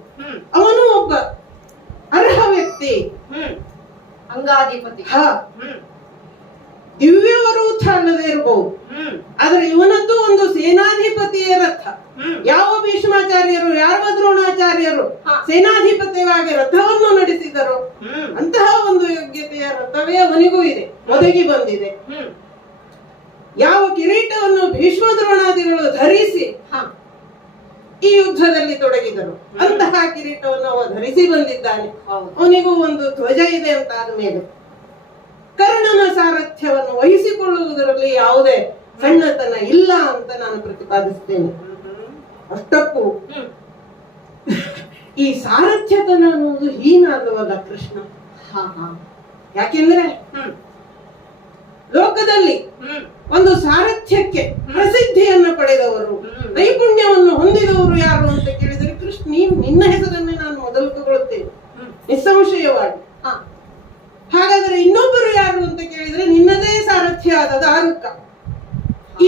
ಅವನು ಒಬ್ಬ ಅರ್ಹ ವ್ಯಕ್ತಿ, ಅಂಗಾಧಿಪತಿ. ದಿವ್ಯವರೂಥ ಅಲ್ಲದೆ ಇರಬಹುದು, ಆದ್ರೆ ಇವನದ್ದು ಒಂದು ಸೇನಾಧಿಪತಿಯ ರಥ. ಯಾವ ಭೀಷ್ಮಾಚಾರ್ಯರು ಯಾವ ದ್ರೋಣಾಚಾರ್ಯರು ಸೇನಾಧಿಪತಿಯಾಗಿ ರಥವನ್ನು ನಡೆಸಿದರು ಅಂತಹ ಒಂದು ಯೋಗ್ಯತೆಯ ರಥವೇ ಅವನಿಗೂ ಇದೆ, ಒದಗಿ ಬಂದಿದೆ. ಯಾವ ಕಿರೀಟವನ್ನು ಭೀಷ್ಮ ದ್ರೋಣಾದಿಗಳು ಧರಿಸಿ ಈ ಯುದ್ಧದಲ್ಲಿ ತೊಡಗಿದರು ಅಂತಹ ಕಿರೀಟವನ್ನು ಅವ ಧರಿಸಿ ಬಂದಿದ್ದಾನೆ. ಅವನಿಗೂ ಒಂದು ಧ್ವಜ ಇದೆ ಅಂತ ಆದ್ಮೇಲೆ ಕರ್ಣನ ಸಾರಥ್ಯವನ್ನು ವಹಿಸಿಕೊಳ್ಳುವುದರಲ್ಲಿ ಯಾವುದೇ ಸಣ್ಣತನ ಇಲ್ಲ ಅಂತ ನಾನು ಪ್ರತಿಪಾದಿಸ್ತೇನೆ. ಅಷ್ಟಕ್ಕೂ ಈ ಸಾರಥ್ಯತನ ಅನ್ನೋದು ಹೀನ ಅಲ್ಲವಲ್ಲ ಕೃಷ್ಣ. ಯಾಕೆಂದ್ರೆ ಲೋಕದಲ್ಲಿ ಒಂದು ಸಾರಥ್ಯಕ್ಕೆ ಪ್ರಸಿದ್ಧಿಯನ್ನು ಪಡೆದವರು, ನೈಪುಣ್ಯವನ್ನು ಹೊಂದಿದವರು ಯಾರು ಅಂತ ಕೇಳಿದರೆ ಕೃಷ್ಣ, ನಿನ್ನ ಹೆಸರನ್ನೇ ನಾನು ಮೊದಲು ತಗೊಳ್ತೇನೆ ನಿಸ್ಸಂಶಯವಾಗಿ. ಹಾಗಾದ್ರೆ ಇನ್ನೊಬ್ಬರು ಯಾರು ಅಂತ ಕೇಳಿದ್ರೆ ನಿನ್ನದೇ ಸಾರಥ್ಯ ಆದ ದಾರುಕ.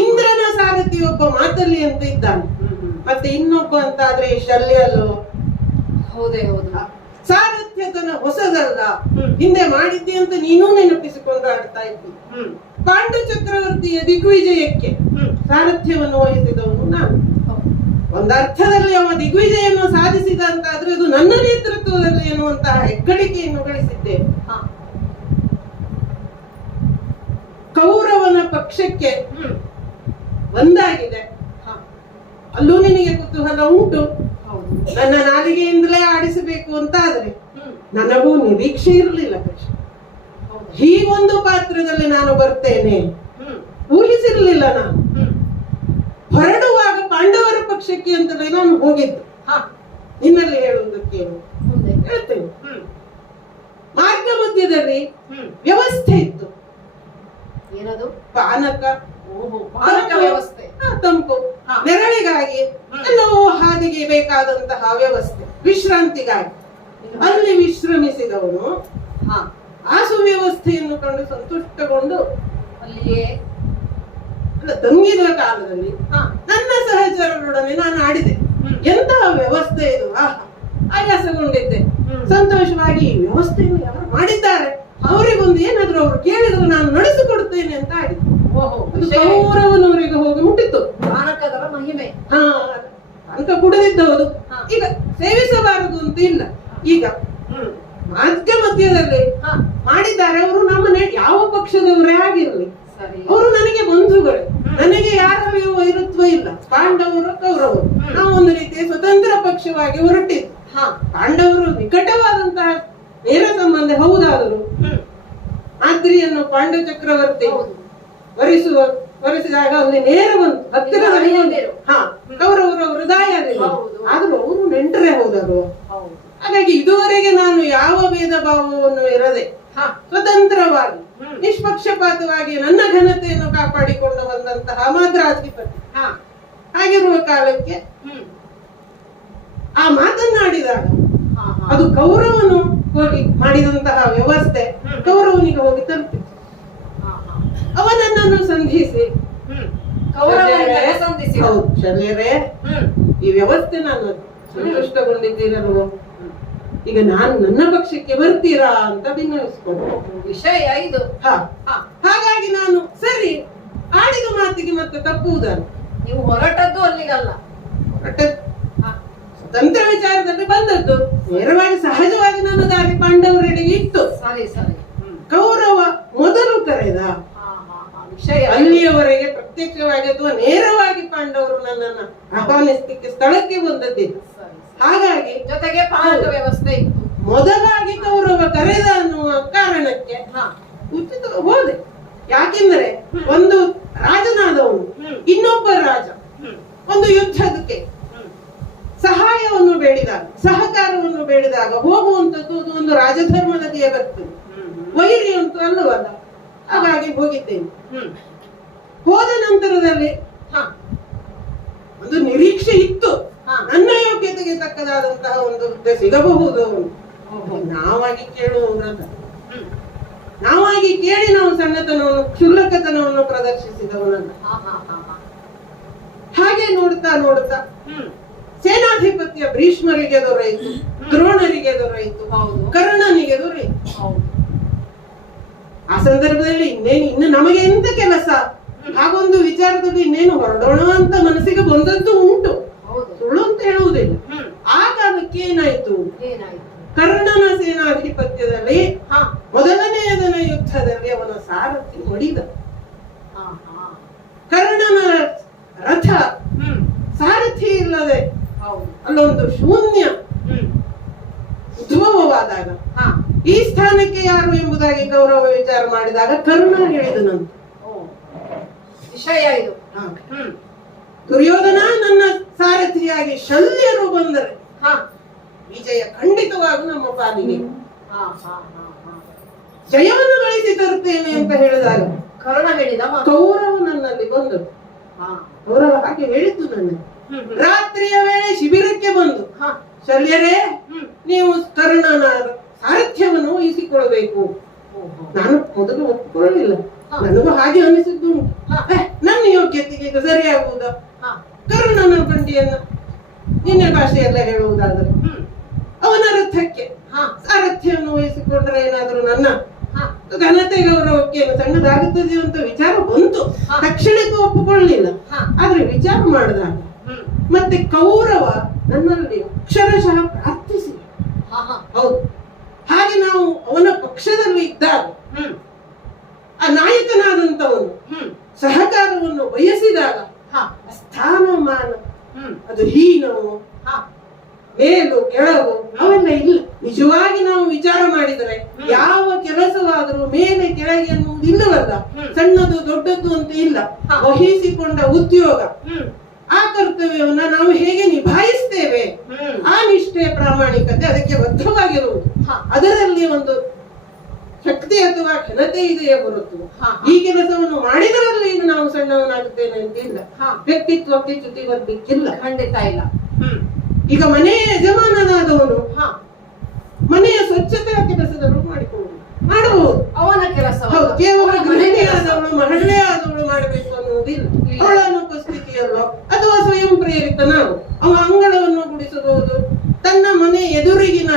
ಇಂದ್ರನ ಸಾರಥಿ ಒಬ್ಬ ಮಾತಲ್ಲಿ ಅಂತ ಇದ್ದಾನೆ, ಮತ್ತೆ ಇನ್ನೊಬ್ಬ ಅಂತ ಆದ್ರೆ ಶಲ್ಯ ಅಲ್ಲೋ. ಹೌದೇ ಹೌದು. ಸಾರಥ್ಯತನ ಹೊಸದಲ್ಲ, ಹಿಂದೆ ಮಾಡಿದ್ದಿ ಅಂತ ನೀನೂ ನೆನಪಿಸಿಕೊಂಡು ಆಡ್ತಾ ಇದ್ದಿ. ಪಾಂಡು ಚಕ್ರವರ್ತಿಯ ದಿಗ್ವಿಜಯಕ್ಕೆ ಸಾರಥ್ಯವನ್ನು ವಹಿಸಿದವನು ನಾನು. ಒಂದರ್ಥದಲ್ಲಿ ಅವ ದಿಗ್ವಿಜಯನ್ನು ಸಾಧಿಸಿದ ಅಂತ ಆದ್ರೆ ಅದು ನನ್ನ ನೇತೃತ್ವದಲ್ಲಿ ಎನ್ನುವಂತಹ ಹೆಗ್ಗಳಿಕೆಯನ್ನು ಗಳಿಸಿದ್ದೇನೆ. ಕೌರವನ ಪಕ್ಷಕ್ಕೆ ಒಂದಾಗಿದೆ, ಅಲ್ಲೂ ನಿನಗೆ ಕುತೂಹಲ ಉಂಟು. ನನ್ನ ನಾಲಿಗೆಯಿಂದಲೇ ಆಡಿಸಬೇಕು ಅಂತ ಆದ್ರೆ ನನಗೂ ನಿರೀಕ್ಷೆ ಇರಲಿಲ್ಲ ಕೃಷ್ಣ. ಹೀಗೊಂದು ಪಾತ್ರದಲ್ಲಿ ನಾನು ಬರ್ತೇನೆ ಊಹಿಸಿರ್ಲಿಲ್ಲ. ನಾನು ಹೊರಡುವಾಗ ಪಾಂಡವರ ಪಕ್ಷಕ್ಕೆ ಅಂತಲೇ ನಾನು ಹೋಗಿದ್ದು. ನಿನ್ನಲ್ಲಿ ಹೇಳುವುದಕ್ಕೆ ಹೇಳ್ತೇನೆ. ಮಾರ್ಗ ಮಧ್ಯದಲ್ಲಿ ವ್ಯವಸ್ಥೆ ಇತ್ತು. ಏನದು? ಪಾನಕ, ಪಾನಕ ವ್ಯವಸ್ಥೆ, ತಂಪು, ನೆರಳಿಗಾಗಿ ಎಲ್ಲವೂ ಹಾದಿಗೆ ಬೇಕಾದಂತಹ ವ್ಯವಸ್ಥೆ, ವಿಶ್ರಾಂತಿಗಾಗಿ ಅಲ್ಲಿ ವಿಶ್ರಮಿಸಿದವನು. ಆ ಸುವ್ಯವಸ್ಥೆಯನ್ನು ಕಂಡು ಸಂತುಷ್ಟಗೊಂಡು ಅಲ್ಲಿಯೇ ತಂಗಿದ ಕಾಲದಲ್ಲಿ ನನ್ನ ಸಹಚರರೊಡನೆ ನಾನು ಆಡಿದೆ. ಎಂತಹ ವ್ಯವಸ್ಥೆ ಇದು, ಆಯಾಸಗೊಂಡಿದ್ದೆ. ಸಂತೋಷವಾಗಿ ಈ ವ್ಯವಸ್ಥೆಯನ್ನು ಯಾರು ಮಾಡಿದ್ದಾರೆ ಅವರಿಗೊಂದು ಏನಾದ್ರು ಅವರು ಕೇಳಿದ್ರು ನಾನು ನಡೆಸಿಕೊಡುತ್ತೇನೆ ಅಂತ ಆಡಿದೆ. ಕೌರವನವರಿಗೆ ಹೋಗಿ ಮುಟ್ಟಿತ್ತು ಪಾನಕದರ ಮಹಿಮೆ. ಪಾನಕ ಕುಡಿದಿದ್ದವರು ಈಗ ಸೇವಿಸಬಾರದು ಅಂತ ಇಲ್ಲ. ಈಗ ಮಧ್ಯದಲ್ಲಿ ಮಾಡಿದ್ದಾರೆ. ಅವರು ನಮ್ಮನೆ ಯಾವ ಪಕ್ಷದವರೇ ಆಗಿರಲಿ, ಅವರು ನನಗೆ ಬಂಧುಗಳು. ನನಗೆ ಯಾರಿಗೂ ವೈರತ್ವ ಇಲ್ಲ. ಪಾಂಡವರು ಕೌರವರು ನಾವು ಒಂದು ರೀತಿಯ ಸ್ವತಂತ್ರ ಪಕ್ಷವಾಗಿ ಹೊರಟಿದ್ದು. ಪಾಂಡವರು ನಿಕಟವಾದಂತಹ ನೇರ ಸಂಬಂಧ ಹೌದಾದರು. ಆದ್ರಿಯನ್ನು ಪಾಂಡವ ಚಕ್ರವರ್ತಿ ವರಿಸಿದಾಗ ಅಲ್ಲಿ ನೇರ ಬಂತು, ಹತ್ತಿರದಲ್ಲಿ ಕೌರವರ ಹೃದಯ. ಆದ್ರೂ ಅವರು ನೆಂಟರೇ ಹೋದರು. ಹಾಗಾಗಿ ಇದುವರೆಗೆ ನಾನು ಯಾವ ಭೇದ ಭಾವವನ್ನು ಇರದೆ ಸ್ವತಂತ್ರವಾಗಿ ನಿಷ್ಪಕ್ಷಪಾತವಾಗಿ ನನ್ನ ಘನತೆಯನ್ನು ಕಾಪಾಡಿಕೊಂಡು ಬಂದಂತಹ ಮಾದ್ರಾಧಿಪತಿ. ಹಾಗಿರುವ ಕಾಲಕ್ಕೆ ಆ ಮಾತನಾಡಿದಾಗ ಅದು ಕೌರವನು ಹೋಗಿ ಮಾಡಿದಂತಹ ವ್ಯವಸ್ಥೆ ಕೌರವನಿಗೆ ಹೋಗಿ ತಲುಪಿತು. ಅವನನ್ನು ಸಂಧಿಸಿ ಶಲ್ಯರೇ, ಈ ವ್ಯವಸ್ಥೆ ನಾನು ಸಂತುಷ್ಟಗೊಂಡಿದ್ದೀರಲ್ವೋ, ಈಗ ನಾನು ನನ್ನ ಪಕ್ಷಕ್ಕೆ ಬರ್ತೀರಾ ಅಂತ ಭಿನ್ನವಿಸಿಕೊಂಡು ವಿಷಯ ಇದು. ಹಾಗಾಗಿ ನಾನು ಸರಿ ಆಡಿದ ಮಾತಿಗೆ ಮತ್ತೆ ತಪ್ಪುವುದನ್ನು. ನೀವು ಹೊರಟದ್ದು ಅಲ್ಲಿಗಲ್ಲ, ತಂತ್ರ ವಿಚಾರದಲ್ಲಿ ಬಂದದ್ದು. ನೇರವಾಗಿ ಸಹಜವಾಗಿ ನನ್ನ ದಾರಿ ಪಾಂಡವರೆಡೆಗೆ ಇತ್ತು. ಕೌರವ ಮೊದಲು ಕರೆದ ವಿಷಯ ಅಲ್ಲಿಯವರೆಗೆ ಪ್ರತ್ಯಕ್ಷವಾಗಿ ಅಥವಾ ನೇರವಾಗಿ ಪಾಂಡವರು ನನ್ನನ್ನು ಆಹ್ವಾನಿಸಲಿಕ್ಕೆ ಸ್ಥಳಕ್ಕೆ ಬಂದದ್ದಿಲ್ಲ. ಹಾಗಾಗಿ ಜೊತೆಗೆ ಪಾನಕ ವ್ಯವಸ್ಥೆ ಇತ್ತು. ಮೊದಲಾಗಿ ಕೌರವ ಕರೆದ ಅನ್ನುವ ಕಾರಣಕ್ಕೆ ಉಚಿತ ಹೋದೆ. ಯಾಕೆಂದ್ರೆ ಒಂದು ರಾಜನಾದವನು ಇನ್ನೊಬ್ಬ ರಾಜ ಒಂದು ಯುದ್ಧಕ್ಕೆ ಸಹಾಯವನ್ನು ಬೇಡಿದಾಗ, ಸಹಕಾರವನ್ನು ಬೇಡಿದಾಗ ಹೋಗುವಂತದ್ದು ಒಂದು ರಾಜಧರ್ಮದಲ್ಲಿಯೇ ಬರ್ತದೆ. ವೈರಿ ಅಂತೂ ಅಲ್ಲವಲ್ಲ. ಹಾಗಾಗಿ ಹೋಗಿದ್ದೇನೆ. ಹೋದ ನಂತರದಲ್ಲಿ ಒಂದು ನಿರೀಕ್ಷೆ ಇತ್ತು, ನನ್ನ ಯೋಗ್ಯತೆಗೆ ತಕ್ಕದಾದಂತಹ ಒಂದು ಹುದ್ದೆ ಸಿಗಬಹುದು. ನಾವಾಗಿ ಕೇಳುವವರಲ್ಲ, ನಾವಾಗಿ ಕೇಳಿ ನಾವು ಸಣ್ಣತನವನ್ನು ಕ್ಷುಲ್ಲಕತನವನ್ನು ಪ್ರದರ್ಶಿಸಿದವನಲ್ಲ. ಹಾಗೆ ನೋಡ್ತಾ ನೋಡ್ತಾ ಸೇನಾಧಿಪತ್ಯ ಭೀಷ್ಮರಿಗೆ ದೊರೆಯಿತು, ದ್ರೋಣರಿಗೆ ದೊರೆಯಿತು, ಕರ್ಣನಿಗೆ ದೊರೆಯಿತು. ಆ ಸಂದರ್ಭದಲ್ಲಿ ಇನ್ನು ನಮಗೆ ಎಂತ ಕೆಲಸ, ಹಾಗೊಂದು ವಿಚಾರದಲ್ಲಿ ಇನ್ನೇನು ಹೊರಡೋಣ ಅಂತ ಮನಸ್ಸಿಗೆ ಬಂದದ್ದು ಉಂಟು, ಸುಳ್ಳು ಅಂತ ಹೇಳುವುದಿಲ್ಲ. ಆ ಕಾಲಕ್ಕೆ ಏನಾಯ್ತು, ಕರ್ಣನ ಸೇನಾಧಿಪತ್ಯದಲ್ಲಿ ಮೊದಲನೆಯದನ ಯುದ್ಧದಲ್ಲಿ ಅವನ ಸಾರಥಿ ಹೊಡಿದ. ಕರ್ಣನ ರಥ ಸಾರಥಿ ಇಲ್ಲದೆ ಅಲ್ಲೊಂದು ಶೂನ್ಯ ಉದ್ಭವವಾದಾಗ ಈ ಸ್ಥಾನಕ್ಕೆ ಯಾರು ಎಂಬುದಾಗಿ ಕೌರವ ವಿಚಾರ ಮಾಡಿದಾಗ ಕರ್ಣ ಹೇಳಿದನಂತೆ ವಿಷಯ ಇದು. ದುರ್ಯೋಧನ ನನ್ನ ಸಾರಥಿಯಾಗಿ ಶಲ್ಯರು ಬಂದರೆ ವಿಜಯ ಖಂಡಿತವಾಗೂ ನಮ್ಮ ಪಾಲಿಗೆ, ಜಯವನ್ನು ಗಳಿಸಿ ತರುತ್ತೇನೆ ಅಂತ ಹೇಳಿದಾಗ ಕರ್ಣ ಹೇಳಿದ ಕೌರವ ನನ್ನಲ್ಲಿ ಬಂದರು. ಕೌರವ ಹಾಗೆ ಹೇಳಿದ್ದು ನನ್ನ ರಾತ್ರಿಯ ವೇಳೆ ಶಿಬಿರಕ್ಕೆ ಬಂದು, ಶಲ್ಯರೇ ನೀವು ಕರ್ಣನ ಸಾರಥ್ಯವನ್ನು ವಹಿಸಿಕೊಳ್ಬೇಕು. ನಾನು ಮೊದಲು ಒಪ್ಪಿಕೊಳ್ಳಲಿಲ್ಲ, ನನಗೂ ಹಾಗೆ ಅನಿಸಿದ್ದು ನನ್ನ ಯೋಗ್ಯತೆಗೆ ಇದು ಸರಿಯಾಗುವುದ. ಕರ್ಣನ ಬಂಡಿಯನ್ನ ನಿನ್ನೆ ಭಾಷೆಯಲ್ಲ ಹೇಳುವುದಾದರೆ ಅವನ ರಥಕ್ಕೆ ಸಾರಥ್ಯವನ್ನು ವಹಿಸಿಕೊಂಡ್ರೆ ಏನಾದ್ರೂ ನನ್ನ ಘನತೆ ಗೌರವಕ್ಕೆ ಸಣ್ಣದಾಗುತ್ತದೆ ಅಂತ ವಿಚಾರ ಬಂತು. ತಕ್ಷಣಕ್ಕೆ ಒಪ್ಪಿಕೊಳ್ಳಲಿಲ್ಲ, ಆದ್ರೆ ವಿಚಾರ ಮಾಡಿದಾಗ ಮತ್ತೆ ಕೌರವ ನನ್ನಲ್ಲಿ ಅಕ್ಷರಶಃ ಪ್ರಾರ್ಥಿಸಿ, ಹೌದು ಹಾಗೆ ನಾವು ಅವನ ಪಕ್ಷದಲ್ಲಿ ಇದ್ದಾಗ ಆ ನಾಯಕನಾದಂತವನು ಸಹಕಾರವನ್ನು ಬಯಸಿದಾಗ ಸ್ಥಾನಮಾನ ಅದು ಹೀನವು ಮೇಲು ಕೆಳಗು ಅವೆಲ್ಲ ಇಲ್ಲ. ನಿಜವಾಗಿ ನಾವು ವಿಚಾರ ಮಾಡಿದರೆ ಯಾವ ಕೆಲಸವಾದರೂ ಮೇಲೆ ಕೆಳಗೆ ಅನ್ನುವುದು ಇಲ್ಲವಲ್ಲ. ಸಣ್ಣದು ದೊಡ್ಡದ್ದು ಅಂತ ಇಲ್ಲ. ವಹಿಸಿಕೊಂಡ ಉದ್ಯೋಗ ಆ ಕರ್ತವ್ಯವನ್ನ ನಾವು ಹೇಗೆ ನಿಭಾಯಿಸ್ತೇವೆ, ಆ ನಿಷ್ಠೆ ಪ್ರಾಮಾಣಿಕತೆ ಅದಕ್ಕೆ ಬದ್ಧವಾಗಿರುವುದು. ಅದರಲ್ಲಿ ಒಂದು ಶಕ್ತಿ ಅಥವಾ ಘನತೆ ಇದೆಯೇ ಹೊರತು ಈ ಕೆಲಸವನ್ನು ಮಾಡಿದರಲ್ಲಿ ಈಗ ನಾವು ಸಣ್ಣವನಾಗುತ್ತೇನೆ ಅಂತಿಲ್ಲ. ವ್ಯಕ್ತಿತ್ವಕ್ಕೆ ಚ್ಯುತಿ ಬರ್ಲಿಕ್ಕಿಲ್ಲ, ಖಂಡಿತ ಇಲ್ಲ. ಈಗ ಮನೆಯ ಯಜಮಾನನಾದವನು ಮನೆಯ ಸ್ವಚ್ಛತೆಯ ಕೆಲಸದವರು ಮಾಡಿಕೊಳ್ಳುವುದು, ಮಾಡಬಹುದು. ಅವನ ಕೆಲಸ ಹೌದು, ಕೇವಲ ಗೃಹಿಣಿಯಾದವಳು ಮಹಿಳೆಯಾದವಳು ಮಾಡಬೇಕು ಅನ್ನುವುದಿಲ್ಲ. ಅವಳ ಅನುಪಸ್ಥಿತಿಯಲ್ಲೋ ಅಥವಾ ಸ್ವಯಂ ಪ್ರೇರಿತ ನಾವು ಅವ ಅಂಗಳವನ್ನು ಗುಡಿಸಬಹುದು, ತನ್ನ ಮನೆ ಎದುರಿಗಿನ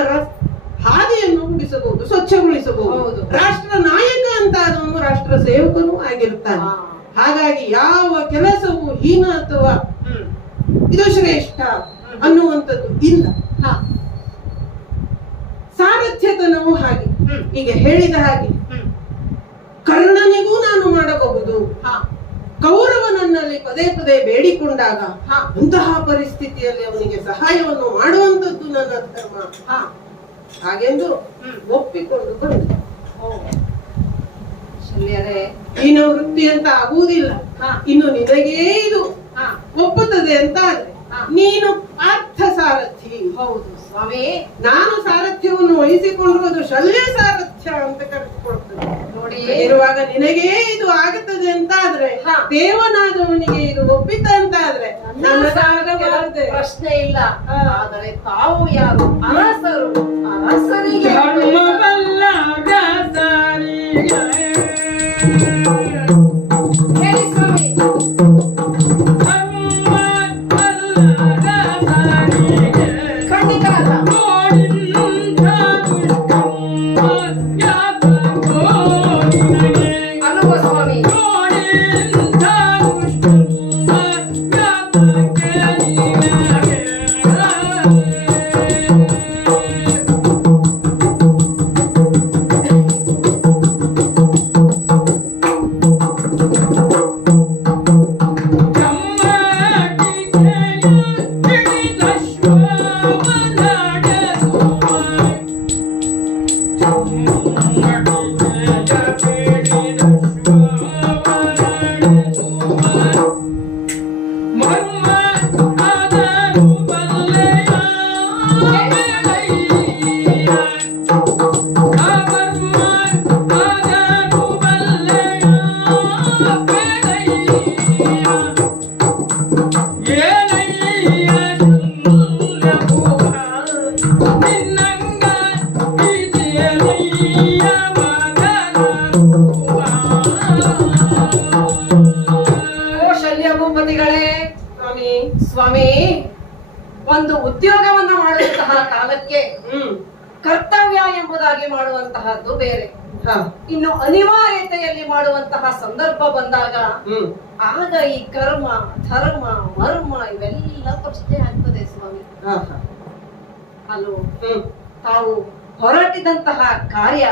ಹಾದಿಯನ್ನು ಗುಡಿಸಬಹುದು, ಸ್ವಚ್ಛಗೊಳಿಸಬಹುದು. ರಾಷ್ಟ್ರ ನಾಯಕ ಅಂತ ಆದವನು ರಾಷ್ಟ್ರ ಸೇವಕನೂ ಆಗಿರ್ತಾನೆ. ಹಾಗಾಗಿ ಯಾವ ಕೆಲಸವೂ ಹೀನ ಅಥವಾ ಇದು ಶ್ರೇಷ್ಠ ಅನ್ನುವಂಥದ್ದು ಇಲ್ಲ. ಸಾರಥ್ಯತನವೂ ಹಾಗೆ, ಈಗ ಹೇಳಿದ ಹಾಗೆ ಕರ್ಣನಿಗೂ ನಾನು ಮಾಡಬಹುದು. ಕೌರವನನ್ನಲ್ಲಿ ಪದೇ ಪದೇ ಬೇಡಿಕೊಂಡಾಗ ಅಂತಹ ಪರಿಸ್ಥಿತಿಯಲ್ಲಿ ಅವನಿಗೆ ಸಹಾಯವನ್ನು ಮಾಡುವಂತದ್ದು ನನ್ನ ಧರ್ಮ ಹಾಗೆಂದು ಒಪ್ಪಿಕೊಂಡು ಬಂದೆ. ಹೀನ ವೃತ್ತಿ ಅಂತ ಆಗುವುದಿಲ್ಲ. ಇನ್ನು ನಿನಗೇ ಇದು ಒಪ್ಪುತ್ತದೆ ಅಂತ ಆದ್ರೆ ನೀನು ಪಾರ್ಥ ಸಾರಥಿ. ಹೌದು ಸ್ವಾಮಿ, ನಾನು ಸಾರಥ್ಯವನ್ನು ವಹಿಸಿಕೊಂಡಿರೋದು ಶಲ್ಯ ಸಾರಥ್ಯ ಅಂತ ಕರೆದುಕೊಳ್ತದೆ. ನೋಡಿ, ಇರುವಾಗ ನಿನಗೇ ಇದು ಆಗುತ್ತದೆ ಅಂತ ಆದ್ರೆ, ದೇವನಾದವನಿಗೆ ಇದು ಒಪ್ಪಿತ ಅಂತ ಆದ್ರೆ ನನ್ನ ಪ್ರಶ್ನೆ ಇಲ್ಲ. ಆದರೆ ತಾವು ಯಾರು? ಅರಸರು. ಅರಸರಿಗೆ ಹೇಳಿ ಸ್ವಾಮಿ. ಖಂಡಿತ ಅಲ್ಲ. ಅನುಭವ ಸ್ವಾಮಿ. ಸ್ವಾಮಿ, ಒಂದು ಉದ್ಯೋಗವನ್ನ ಮಾಡುವಂತಹ ಕಾಲಕ್ಕೆ ಕರ್ತವ್ಯ ಎಂಬುದಾಗಿ ಮಾಡುವಂತಹದ್ದು ಬೇರೆ. ಇನ್ನು ಅನಿವಾರ್ಯತೆಯಲ್ಲಿ ಮಾಡುವಂತಹ ಸಂದರ್ಭ ಬಂದಾಗ ಆಗ ಈ ಕರ್ಮ, ಧರ್ಮ, ಮರ್ಮ ಇವೆಲ್ಲ ಪ್ರಶ್ನೆ ಆಗ್ತದೆ ಸ್ವಾಮಿ. ಅಲ್ಲೋ, ತಾವು ಹೊರಟಿದಂತಹ ಕಾರ್ಯ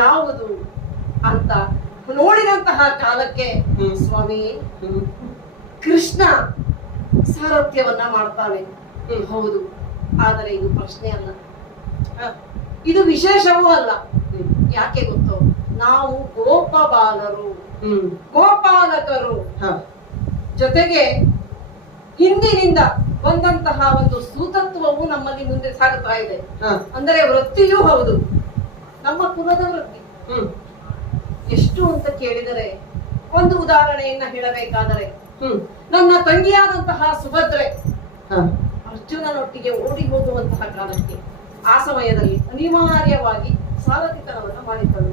ಯಾವುದು ಅಂತ ನೋಡಿದಂತಹ ಕಾಲಕ್ಕೆ ಸ್ವಾಮಿ ಕೃಷ್ಣ ಸಾರಥ್ಯವನ್ನ ಮಾಡ್ತಾನೆ. ಹೌದು, ಆದರೆ ಇದು ಪ್ರಶ್ನೆ ಅಲ್ಲ, ಇದು ವಿಶೇಷವೂ ಅಲ್ಲ. ಯಾಕೆ ಗೊತ್ತೋ, ನಾವು ಗೋಪಬಾಲರು, ಗೋಪಾಲಕರು. ಜೊತೆಗೆ ಹಿಂದಿನಿಂದ ಬಂದಂತಹ ಒಂದು ಸೂತತ್ವವು ನಮ್ಮಲ್ಲಿ ಮುಂದೆ ಸಾಗುತ್ತಾ ಇದೆ. ಅಂದರೆ ವೃತ್ತಿಯೂ ಹೌದು, ನಮ್ಮ ಕುಲದ ವೃತ್ತಿ. ಎಷ್ಟು ಅಂತ ಕೇಳಿದರೆ, ಒಂದು ಉದಾಹರಣೆಯನ್ನ ಹೇಳಬೇಕಾದರೆ, ನನ್ನ ತಂಗಿಯಾದಂತಹ ಸುಭದ್ರೆ ಅರ್ಜುನನೊಟ್ಟಿಗೆ ಓಡಿ ಹೋಗುವಂತಹ ಕಾಲಕ್ಕೆ ಆ ಸಮಯದಲ್ಲಿ ಅನಿವಾರ್ಯವಾಗಿ ಸಾರಥಿತನವನ್ನು ಮಾಡಿದ್ದಳು.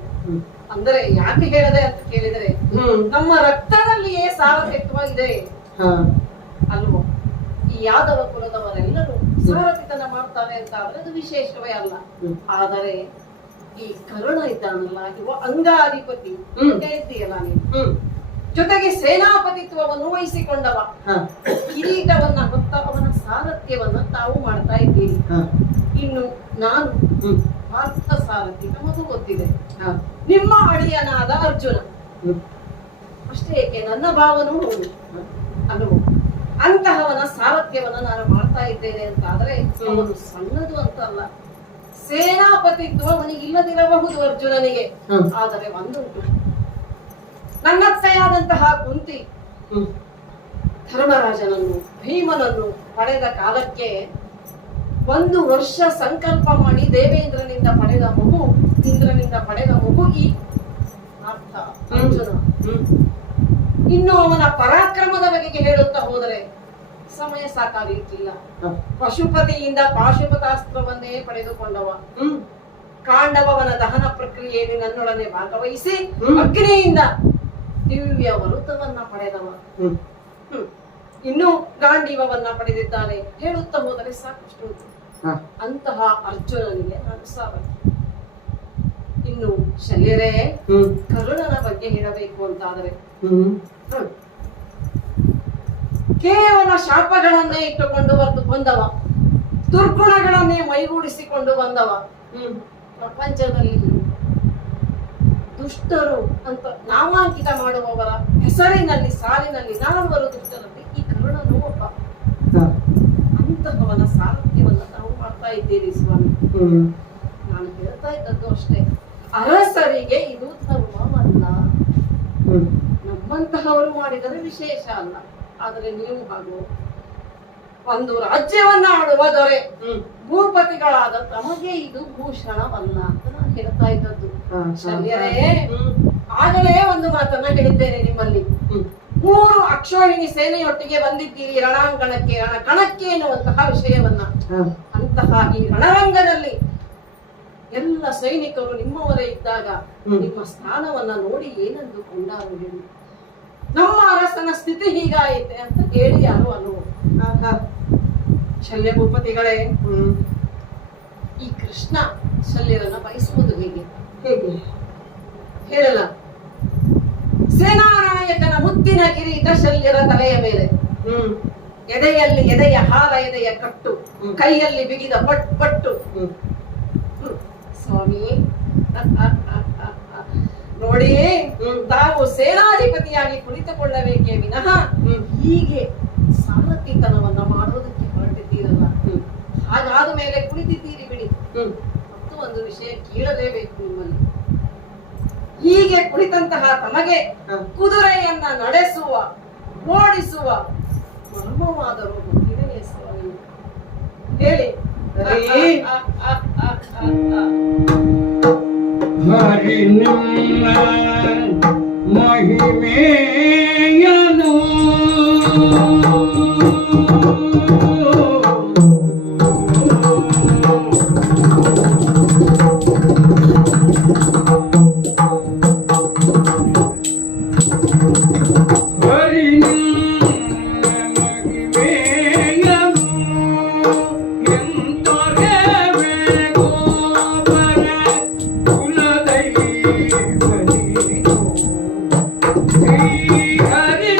ಅಂದರೆ ಯಾಕೆ ಹೇಳದೆ ಅಂತ ಕೇಳಿದರೆ, ನಮ್ಮ ರಕ್ತದಲ್ಲಿಯೇ ಸಾರಥಿತ್ವ ಇದೆ ಅಲ್ವೋ. ಈ ಯಾದವ ಕುಲದವರೆಲ್ಲರೂ ಸಾರಥಿತನ ಮಾಡ್ತಾರೆ ಅಂತ ಆದ್ರೆ ಅದು ವಿಶೇಷವೇ ಅಲ್ಲ. ಆದರೆ ಈ ಕರುಣ ಇದ್ದಾನಲ್ಲ, ಇವ ಅಂಗಾಧಿಪತಿ ಹೇಳ್ತೀಯಲ್ಲ ನೀನು, ಜೊತೆಗೆ ಸೇನಾಪತಿತ್ವವನ್ನು ವಹಿಸಿಕೊಂಡವ, ಕಿರೀಟವನ್ನ ಹೊತ್ತ ಅವನ ಸಾರಥ್ಯವನ್ನ ತಾವು ಮಾಡ್ತಾ ಇದ್ದೀರಿ. ಇನ್ನು ನಾನು ಪಾರ್ಥ ಸಾರಥಿ, ನಮಗೂ ಗೊತ್ತಿದೆ. ನಿಮ್ಮ ಅಳಿಯನಾದ ಅರ್ಜುನ ಅಷ್ಟೇ ಏಕೆ, ನನ್ನ ಭಾವನೂ ಹೌದು ಅಲ್ವೋ. ಅಂತಹವನ ಸಾರಥ್ಯವನ್ನ ನಾನು ಮಾಡ್ತಾ ಇದ್ದೇನೆ ಅಂತ ಆದ್ರೆ ಅವನು ಸಣ್ಣದು ಅಂತ ಅಲ್ಲ. ಸೇನಾಪತಿತ್ವ ಅವನಿಗೆ ಇಲ್ಲದಿರಬಹುದು ಅರ್ಜುನನಿಗೆ. ಆದರೆ ಒಂದುಂಟು, ನನ್ನತ್ತೆಯಾದಂತಹ ಕುಂತಿ ಧರ್ಮರಾಜನನ್ನು, ಭೀಮನನ್ನು ಪಡೆದ ಕಾಲಕ್ಕೆ 1 ವರ್ಷ ಸಂಕಲ್ಪ ಮಾಡಿ ದೇವೇಂದ್ರನಿಂದ ಪಡೆದ ಮಗು, ಇಂದ್ರನಿಂದ ಪಡೆದ ಮಗು ಈ ಪಾರ್ಥ ಅರ್ಜುನ. ಇನ್ನು ಅವನ ಪರಾಕ್ರಮದ ಬಗೆಗೆ ಹೇಳುತ್ತಾ ಹೋದರೆ ಸಮಯ ಸಾಕಾಗಲಿಕ್ಕಿಲ್ಲ. ಪಶುಪತಿಯಿಂದ ಪಾಶುಪತಾಸ್ತ್ರವನ್ನೇ ಪಡೆದುಕೊಂಡವ. ಕಾಂಡವನ ದಹನ ಪ್ರಕ್ರಿಯೆಯಲ್ಲಿ ನನ್ನೊಡನೆ ಭಾಗವಹಿಸಿ ಅಗ್ನಿಯಿಂದ ದಿವ್ಯ ವರುತವನ್ನ ಪಡೆದವ. ಇನ್ನು ಗಾಂಡೀವವನ್ನ ಪಡೆದಿದ್ದಾನೆ. ಹೇಳುತ್ತಾ ಹೋದರೆ ಸಾಕಷ್ಟು. ಅಂತಹ ಅರ್ಜುನನಿಗೆ ನಾನು ಸಾವರ್ತಿ. ಇನ್ನು ಶಲ್ಯರೇ, ಕರುಣನ ಬಗ್ಗೆ ಹೇಳಬೇಕು ಅಂತಾದರೆ ಕೇವಲ ಶಾಪಗಳನ್ನೇ ಇಟ್ಟುಕೊಂಡು ಬಂದವ, ದುರ್ಗುಣಗಳನ್ನೇ ಮೈಗೂಡಿಸಿಕೊಂಡು ಬಂದವ. ಪ್ರಪಂಚದಲ್ಲಿ ದುಷ್ಟರು ಅಂತ ನಾಮಾಂಕಿತ ಮಾಡುವವರ ಹೆಸರಿನಲ್ಲಿ ಸಾಲಿನಲ್ಲಿ 4 ದುಷ್ಟರಲ್ಲಿ ಈ ಕರುಣನು ಒಬ್ಬ. ಅಂತಹವನ ಸಾರಥ್ಯವನ್ನ ನಾವು ಮಾಡ್ತಾ ಇದ್ದೀರಿ ಸ್ವಾಮಿ. ನಾನು ಹೇಳ್ತಾ ಇದ್ದದ್ದು ಅಷ್ಟೇ, ಅರಸರಿಗೆ ಇದು ಧರ್ಮವಲ್ಲ. ನಮ್ಮಂತಹವರು ಮಾಡಿದರೆ ವಿಶೇಷ ಅಲ್ಲ, ಆದರೆ ನೀವು ಹಾಗೂ ಒಂದು ರಾಜ್ಯವನ್ನ ಆಳುವ ದೊರೆ ಭೂಪತಿಗಳಾದ ತಮಗೆ ಇದು ಭೂಷಣವಲ್ಲ ಅಂತ ನಾನು ಹೇಳ್ತಾ ಇದ್ದದ್ದು. ಶಲ್ಯರೇ, ಆಗಲೇ ಒಂದು ಮಾತನ್ನ ಹೇಳಿದ್ದೇನೆ ನಿಮ್ಮಲ್ಲಿ. 3 ಅಕ್ಷೋಹಿಣಿ ಸೇನೆಯೊಟ್ಟಿಗೆ ಬಂದಿದ್ದೀರಿ ರಣಾಂಗಣಕ್ಕೆ, ರಣಕಣಕ್ಕೆ ಎನ್ನುವಂತಹ ವಿಷಯವನ್ನ. ಅಂತಹ ಈ ರಣರಂಗದಲ್ಲಿ ಎಲ್ಲ ಸೈನಿಕರು ನಿಮ್ಮವರೇ ಇದ್ದಾಗ ನಿಮ್ಮ ಸ್ಥಾನವನ್ನ ನೋಡಿ ಏನೆಂದು ಕೊಂಡಾರು ಹೇಳಿ. ನಮ್ಮ ಅರಸನ ಸ್ಥಿತಿ ಹೀಗಾಯಿತೆ ಅಂತ ಹೇಳಿ ಯಾರು ಅನ್ನುವ. ಶಲ್ಯ ಭೂಪತಿಗಳೇ, ಈ ಕೃಷ್ಣ ಶಲ್ಯರನ್ನ ಬಯಸುವುದು ಹೇಗೆ ಹೇಳಲ್ಲ. ಸೇನಾನಾಯಕನ ಮುತ್ತಿನ ಕಿರೀಟ ಶಲ್ಯರ ತಲೆಯ ಮೇಲೆ, ಎದೆಯಲ್ಲಿ ಎದೆಯ ಹಾರ, ಎದೆಯ ಕಟ್ಟು, ಕೈಯಲ್ಲಿ ಬಿಗಿದ ಪಟ್ಟು. ಸ್ವಾಮಿ ನೋಡಿ, ತಾವು ಸೇನಾಧಿಪತಿಯಾಗಿ ಕುಳಿತುಕೊಳ್ಳಬೇಕೇ ವಿನಃ ಹೀಗೆ ಸಾರಥಿತನವನ್ನ ಮಾಡೋದಕ್ಕೆ ಹೊರಟಿದ್ದೀರಲ್ಲ. ಹಾಗಾದ ಮೇಲೆ ಕುಳಿತಿದ್ದೀರಿ ಬಿಡಿ. ಮತ್ತು ಒಂದು ವಿಷಯ ಕೇಳಲೇಬೇಕು ನಿಮ್ಮಲ್ಲಿ. ಹೀಗೆ ಕುಳಿತಂತಹ ತಮಗೆ ಕುದುರೆಯನ್ನ ನಡೆಸುವ, ಓಡಿಸುವ ಮರ್ಮವಾದರೂ ಗೊತ್ತಿದೆಯೇ ಸ್ವಾಮಿ? ಹೇಳಿ. ಹರಿ ನಿಮ್ಮ ಮಹಿಮೆಯನು ಹರಿ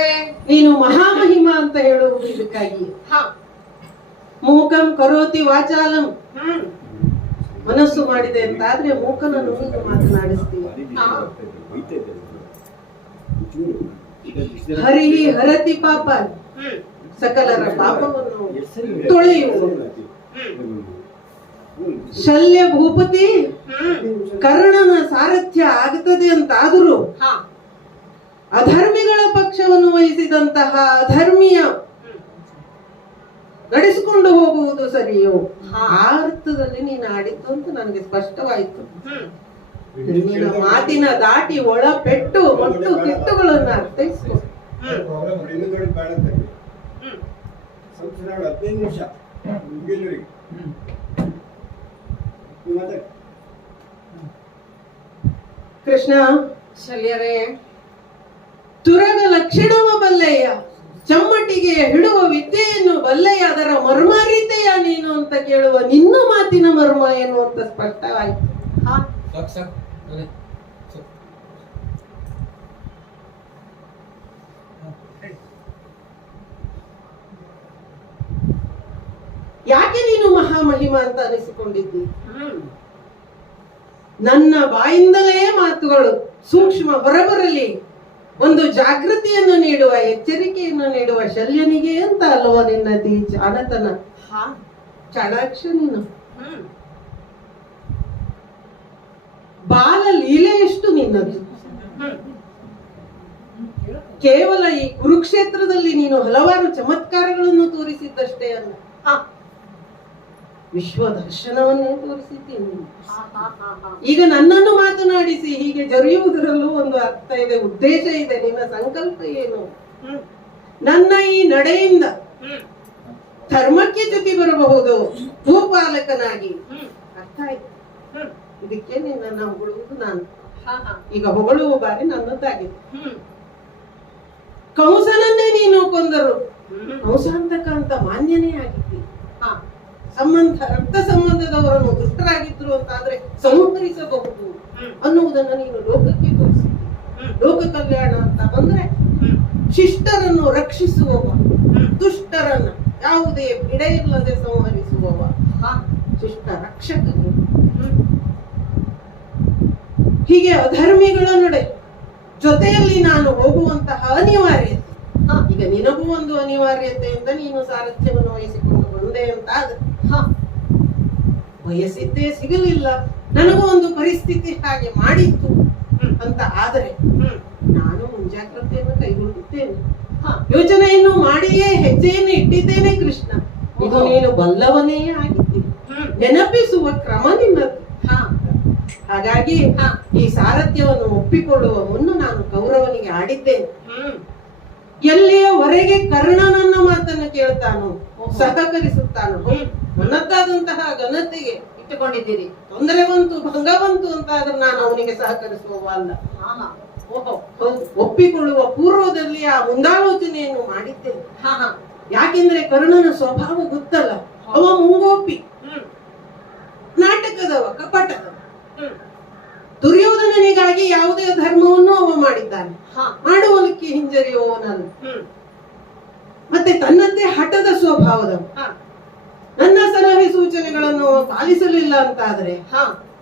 ಶಲ್ಯರೇ, ನೀನು ಮಹಾಮಹಿಮ ಅಂತ ಹೇಳುವುದು ಇದಕ್ಕಾಗಿ. ಹಾ, ಮೂಕಂ ಕರೋತಿ ವಾಚಾಲಂ, ಮನಸ್ಸು ಮಾಡಿದೆ ಅಂತ ಆದ್ರೆ ಮೂಕನನ್ನು ನೀನು ಮಾತನಾಡಿಸ್ತೀಯ. ಹರಿಹಿ ಹರತಿ ಪಾಪ, ಸಕಲರ ಪಾಪವನ್ನು ತೊಳೆಯುವುದು. ಶಲ್ಯ ಭೂಪತಿ, ಕರ್ಣನ ಸಾರಥ್ಯ ಆಗುತ್ತದೆ ಅಂತಾದರೂ ಅಧರ್ಮಿಗಳ ಪಕ್ಷವನ್ನು ವಹಿಸಿದಂತಹ ಅಧರ್ಮಿಯ ನಡೆಸಿಕೊಂಡು ಹೋಗುವುದು ಸರಿಯೋ? ಆ ಅರ್ಥದಲ್ಲಿ ನೀನು ಆಡಿದ್ದು ಅಂತ ನನಗೆ ಸ್ಪಷ್ಟವಾಯಿತು. ನಿನ್ನ ಮಾತಿನ ದಾಟಿ ಒಳ ಪೆಟ್ಟು ಮತ್ತು ಕಿಟ್ಟುಗಳನ್ನು ಅರ್ಥೈಸು. ಕೃಷ್ಣ, ಶಲ್ಯರೇ, ತುರಗ ಲಕ್ಷಣವ ಬಲ್ಲೆಯ, ಚಮ್ಮಟಿಗೆ ಹಿಡುವ ವಿದ್ಯೆಯನ್ನು ಬಲ್ಲೆಯ, ಅದರ ಮರ್ಮಾರಿತೆಯ ನೀನು ಅಂತ ಕೇಳುವ ನಿನ್ನ ಮಾತಿನ ಮರ್ಮ ಏನು ಅಂತ ಸ್ಪಷ್ಟವಾಯಿತು. ಯಾಕೆ ನೀನು ಮಹಾಮಹಿಮ ಅಂತ ಅನಿಸಿಕೊಂಡಿದ್ದಿ? ನನ್ನ ಬಾಯಿಂದಲೇ ಮಾತುಗಳು ಸೂಕ್ಷ್ಮ ಹೊರಬರಲಿ, ಒಂದು ಜಾಗೃತಿಯನ್ನು ನೀಡುವ, ಎಚ್ಚರಿಕೆಯನ್ನು ನೀಡುವ ಶಲ್ಯನಿಗೆ ಅಂತ ಅಲ್ವ ನಿನ್ನ ಜಾಣತನ, ಚಾಣಾಕ್ಷ ನೀನು. ಬಾಲ ಲೀಲೆಯಷ್ಟು ನಿನ್ನದು. ಕೇವಲ ಈ ಕುರುಕ್ಷೇತ್ರದಲ್ಲಿ ನೀನು ಹಲವಾರು ಚಮತ್ಕಾರಗಳನ್ನು ತೋರಿಸಿದ್ದಷ್ಟೇ ಅಲ್ಲ, ವಿಶ್ವ ದರ್ಶನವನ್ನೇ ತೋರಿಸಿದ್ದೀನಿ. ಈಗ ನನ್ನನ್ನು ಮಾತನಾಡಿಸಿ ಹೀಗೆ ಜರಿಯುವುದರಲ್ಲೂ ಒಂದು ಅರ್ಥ ಇದೆ, ಉದ್ದೇಶ ಇದೆ. ನಿನ್ನ ಸಂಕಲ್ಪ ಏನು? ನನ್ನ ಈ ನಡೆಯಿಂದ ಧರ್ಮಕ್ಕೆ ಜೊತೆ ಬರಬಹುದು ಭೂಪಾಲಕನಾಗಿ. ಅರ್ಥ ಆಯ್ತು. ಇದಕ್ಕೆ ನಿನ್ನ ಹೊಗಳುವುದು ನಾನು. ಈಗ ಹೊಗಳುವ ಬಾರಿ ನನ್ನದ್ದಾಗಿದೆ. ಕಂಸನನ್ನೇ ನೀನು ಕೊಂದರು, ಕಂಸಾಂತಕ ಅಂತ ಮಾನ್ಯನೇ ಆಗಿದ್ದಿ. ರಕ್ತ ಸಂಬಂಧದವರನ್ನು ದುಷ್ಟರಾಗಿದ್ರು ಅಂತಾದ್ರೆ ಸಂಹರಿಸಬಹುದು ಅನ್ನುವುದನ್ನು ನೀನು ಲೋಕಕ್ಕೆ ತೋರಿಸಿದ್ದಿ. ಲೋಕ ಕಲ್ಯಾಣ ಅಂತ ಬಂದ್ರೆ ಶಿಷ್ಟರನ್ನು ರಕ್ಷಿಸುವವ, ದುಷ್ಟರನ್ನ ಯಾವುದೇ ಬಿಡ ಇಲ್ಲದೆ ಸಂಹರಿಸುವವ ಶಿಷ್ಟ ರಕ್ಷಕನು. ಹೀಗೆ ಅಧರ್ಮಿಗಳ ನಡೆ ಜೊತೆಯಲ್ಲಿ ನಾನು ಹೋಗುವಂತಹ ಅನಿವಾರ್ಯತೆ, ಈಗ ನಿನಗೂ ಒಂದು ಅನಿವಾರ್ಯತೆಯಿಂದ ನೀನು ಸಾರಥ್ಯವನ್ನು ವಹಿಸಿಕೊಂಡು ಬಂದೆ ಅಂತ ಆದ್ರೆ, ಬಯಸಿದ್ದೇ ಸಿಗಲಿಲ್ಲ, ನನಗೂ ಒಂದು ಪರಿಸ್ಥಿತಿ ಹಾಗೆ ಮಾಡಿತ್ತು ಅಂತ ಆದ್ರೆ ನಾನು ಮುಂಜಾಗ್ರತೆಯನ್ನು ಕೈಗೊಂಡಿದ್ದೇನೆ, ಯೋಚನೆಯನ್ನು ಮಾಡಿಯೇ ಹೆಜ್ಜೆಯನ್ನು ಇಟ್ಟಿದ್ದೇನೆ. ಕೃಷ್ಣ, ಇದು ನೀನು ಬಲ್ಲವನೇ ಆಗಿದ್ದಿ, ನೆನಪಿಸುವ ಕ್ರಮ ನಿನ್ನದು. ಹಾಗಾಗಿ ಈ ಸಾರಥ್ಯವನ್ನು ಒಪ್ಪಿಕೊಳ್ಳುವ ಮುನ್ನ ನಾನು ಕೌರವನಿಗೆ ಆಡಿದ್ದೇನೆ. ಎಲ್ಲಿಯವರೆಗೆ ಕರ್ಣನನ್ನ ಮಾತನ್ನು ಕೇಳ್ತಾನೋ, ಸಹಕರಿಸುತ್ತಾನೋ, ನನ್ನದ್ದಾದಂತಹ ಘನತೆಗೆ ಇಟ್ಟುಕೊಂಡಿದ್ದೀರಿ. ತೊಂದರೆ ಬಂತು, ಭಂಗ ಬಂತು ಅಂತ ಆದ್ರೆ ನಾನು ಅವನಿಗೆ ಸಹಕರಿಸುವ ಅಲ್ಲ. ಒಪ್ಪಿಕೊಳ್ಳುವ ಪೂರ್ವದಲ್ಲಿ ಆ ಮುಂದಾಲೋಚನೆಯನ್ನು ಮಾಡಿದ್ದೇನೆ. ಯಾಕೆಂದ್ರೆ ಕರ್ಣನ ಸ್ವಭಾವ ಗೊತ್ತಲ್ಲ, ಅವ ಮುಂಗೋಪಿ, ನಾಟಕದವ, ಕಪಟದವ. ದುರ್ಯೋಧನನಿಗಾಗಿ ಯಾವುದೇ ಧರ್ಮವನ್ನು ಅವ ಮಾಡಿದ್ದಾನೆ, ಮಾಡುವಲಿಕ್ಕೆ ಹಿಂಜರಿಯುವವನಲ್ಲ. ಮತ್ತೆ ತನ್ನದೇ ಹಠದ ಸ್ವಭಾವದವ. ನನ್ನ ಸಲಹೆ ಸೂಚನೆಗಳನ್ನು ಪಾಲಿಸಲಿಲ್ಲ ಅಂತಾದ್ರೆ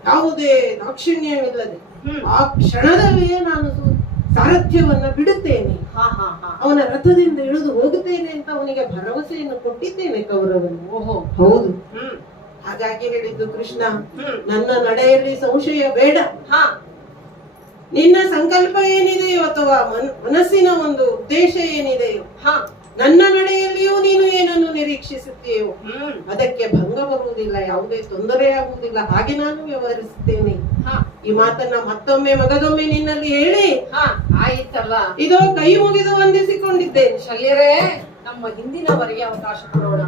ಯಾವುದೇ ದಾಕ್ಷಿಣ್ಯವಿಲ್ಲದೆ ಆ ಕ್ಷಣದಲ್ಲಿಯೇ ನಾನು ಸಾರಥ್ಯವನ್ನ ಬಿಡುತ್ತೇನೆ, ಅವನ ರಥದಿಂದ ಇಳಿದು ಹೋಗುತ್ತೇನೆ ಅಂತ ಅವನಿಗೆ ಭರವಸೆಯನ್ನು ಕೊಟ್ಟಿದ್ದೇನೆ ಕೌರವನು. ಓಹೋ, ಹೌದು. ಹಾಗಾಗಿ ಹೇಳಿದ್ದು ಕೃಷ್ಣ, ನನ್ನ ನಡೆಯಲ್ಲಿ ಸಂಶಯ ಬೇಡ. ನಿನ್ನ ಸಂಕಲ್ಪ ಏನಿದೆಯೋ ಅಥವಾ ಮನಸ್ಸಿನ ಒಂದು ಉದ್ದೇಶ ಏನಿದೆಯೋ, ನನ್ನ ನಡೆಯಲ್ಲಿಯೂ ನೀನು ಏನನ್ನು ನಿರೀಕ್ಷಿಸುತ್ತೀಯೋ ಅದಕ್ಕೆ ಭಂಗ ಬರುವುದಿಲ್ಲ, ಯಾವುದೇ ತೊಂದರೆಯಾಗುವುದಿಲ್ಲ. ಹಾಗೆ ನಾನು ವ್ಯವಹರಿಸುತ್ತೇನೆ. ಈ ಮಾತನ್ನ ಮತ್ತೊಮ್ಮೆ ಮಗದೊಮ್ಮೆ ನಿನ್ನಲ್ಲಿ ಹೇಳಿ ಆಯ್ತಲ್ಲ, ಇದೋ ಕೈ ಮುಗಿದು ವಂದಿಸಿಕೊಂಡಿದ್ದೇನೆ. ಶಲ್ಯರೇ, ನಮ್ಮ ಹಿಂದಿನವರಿಗೆ ಅವಕಾಶ ಕೊಡೋಣ.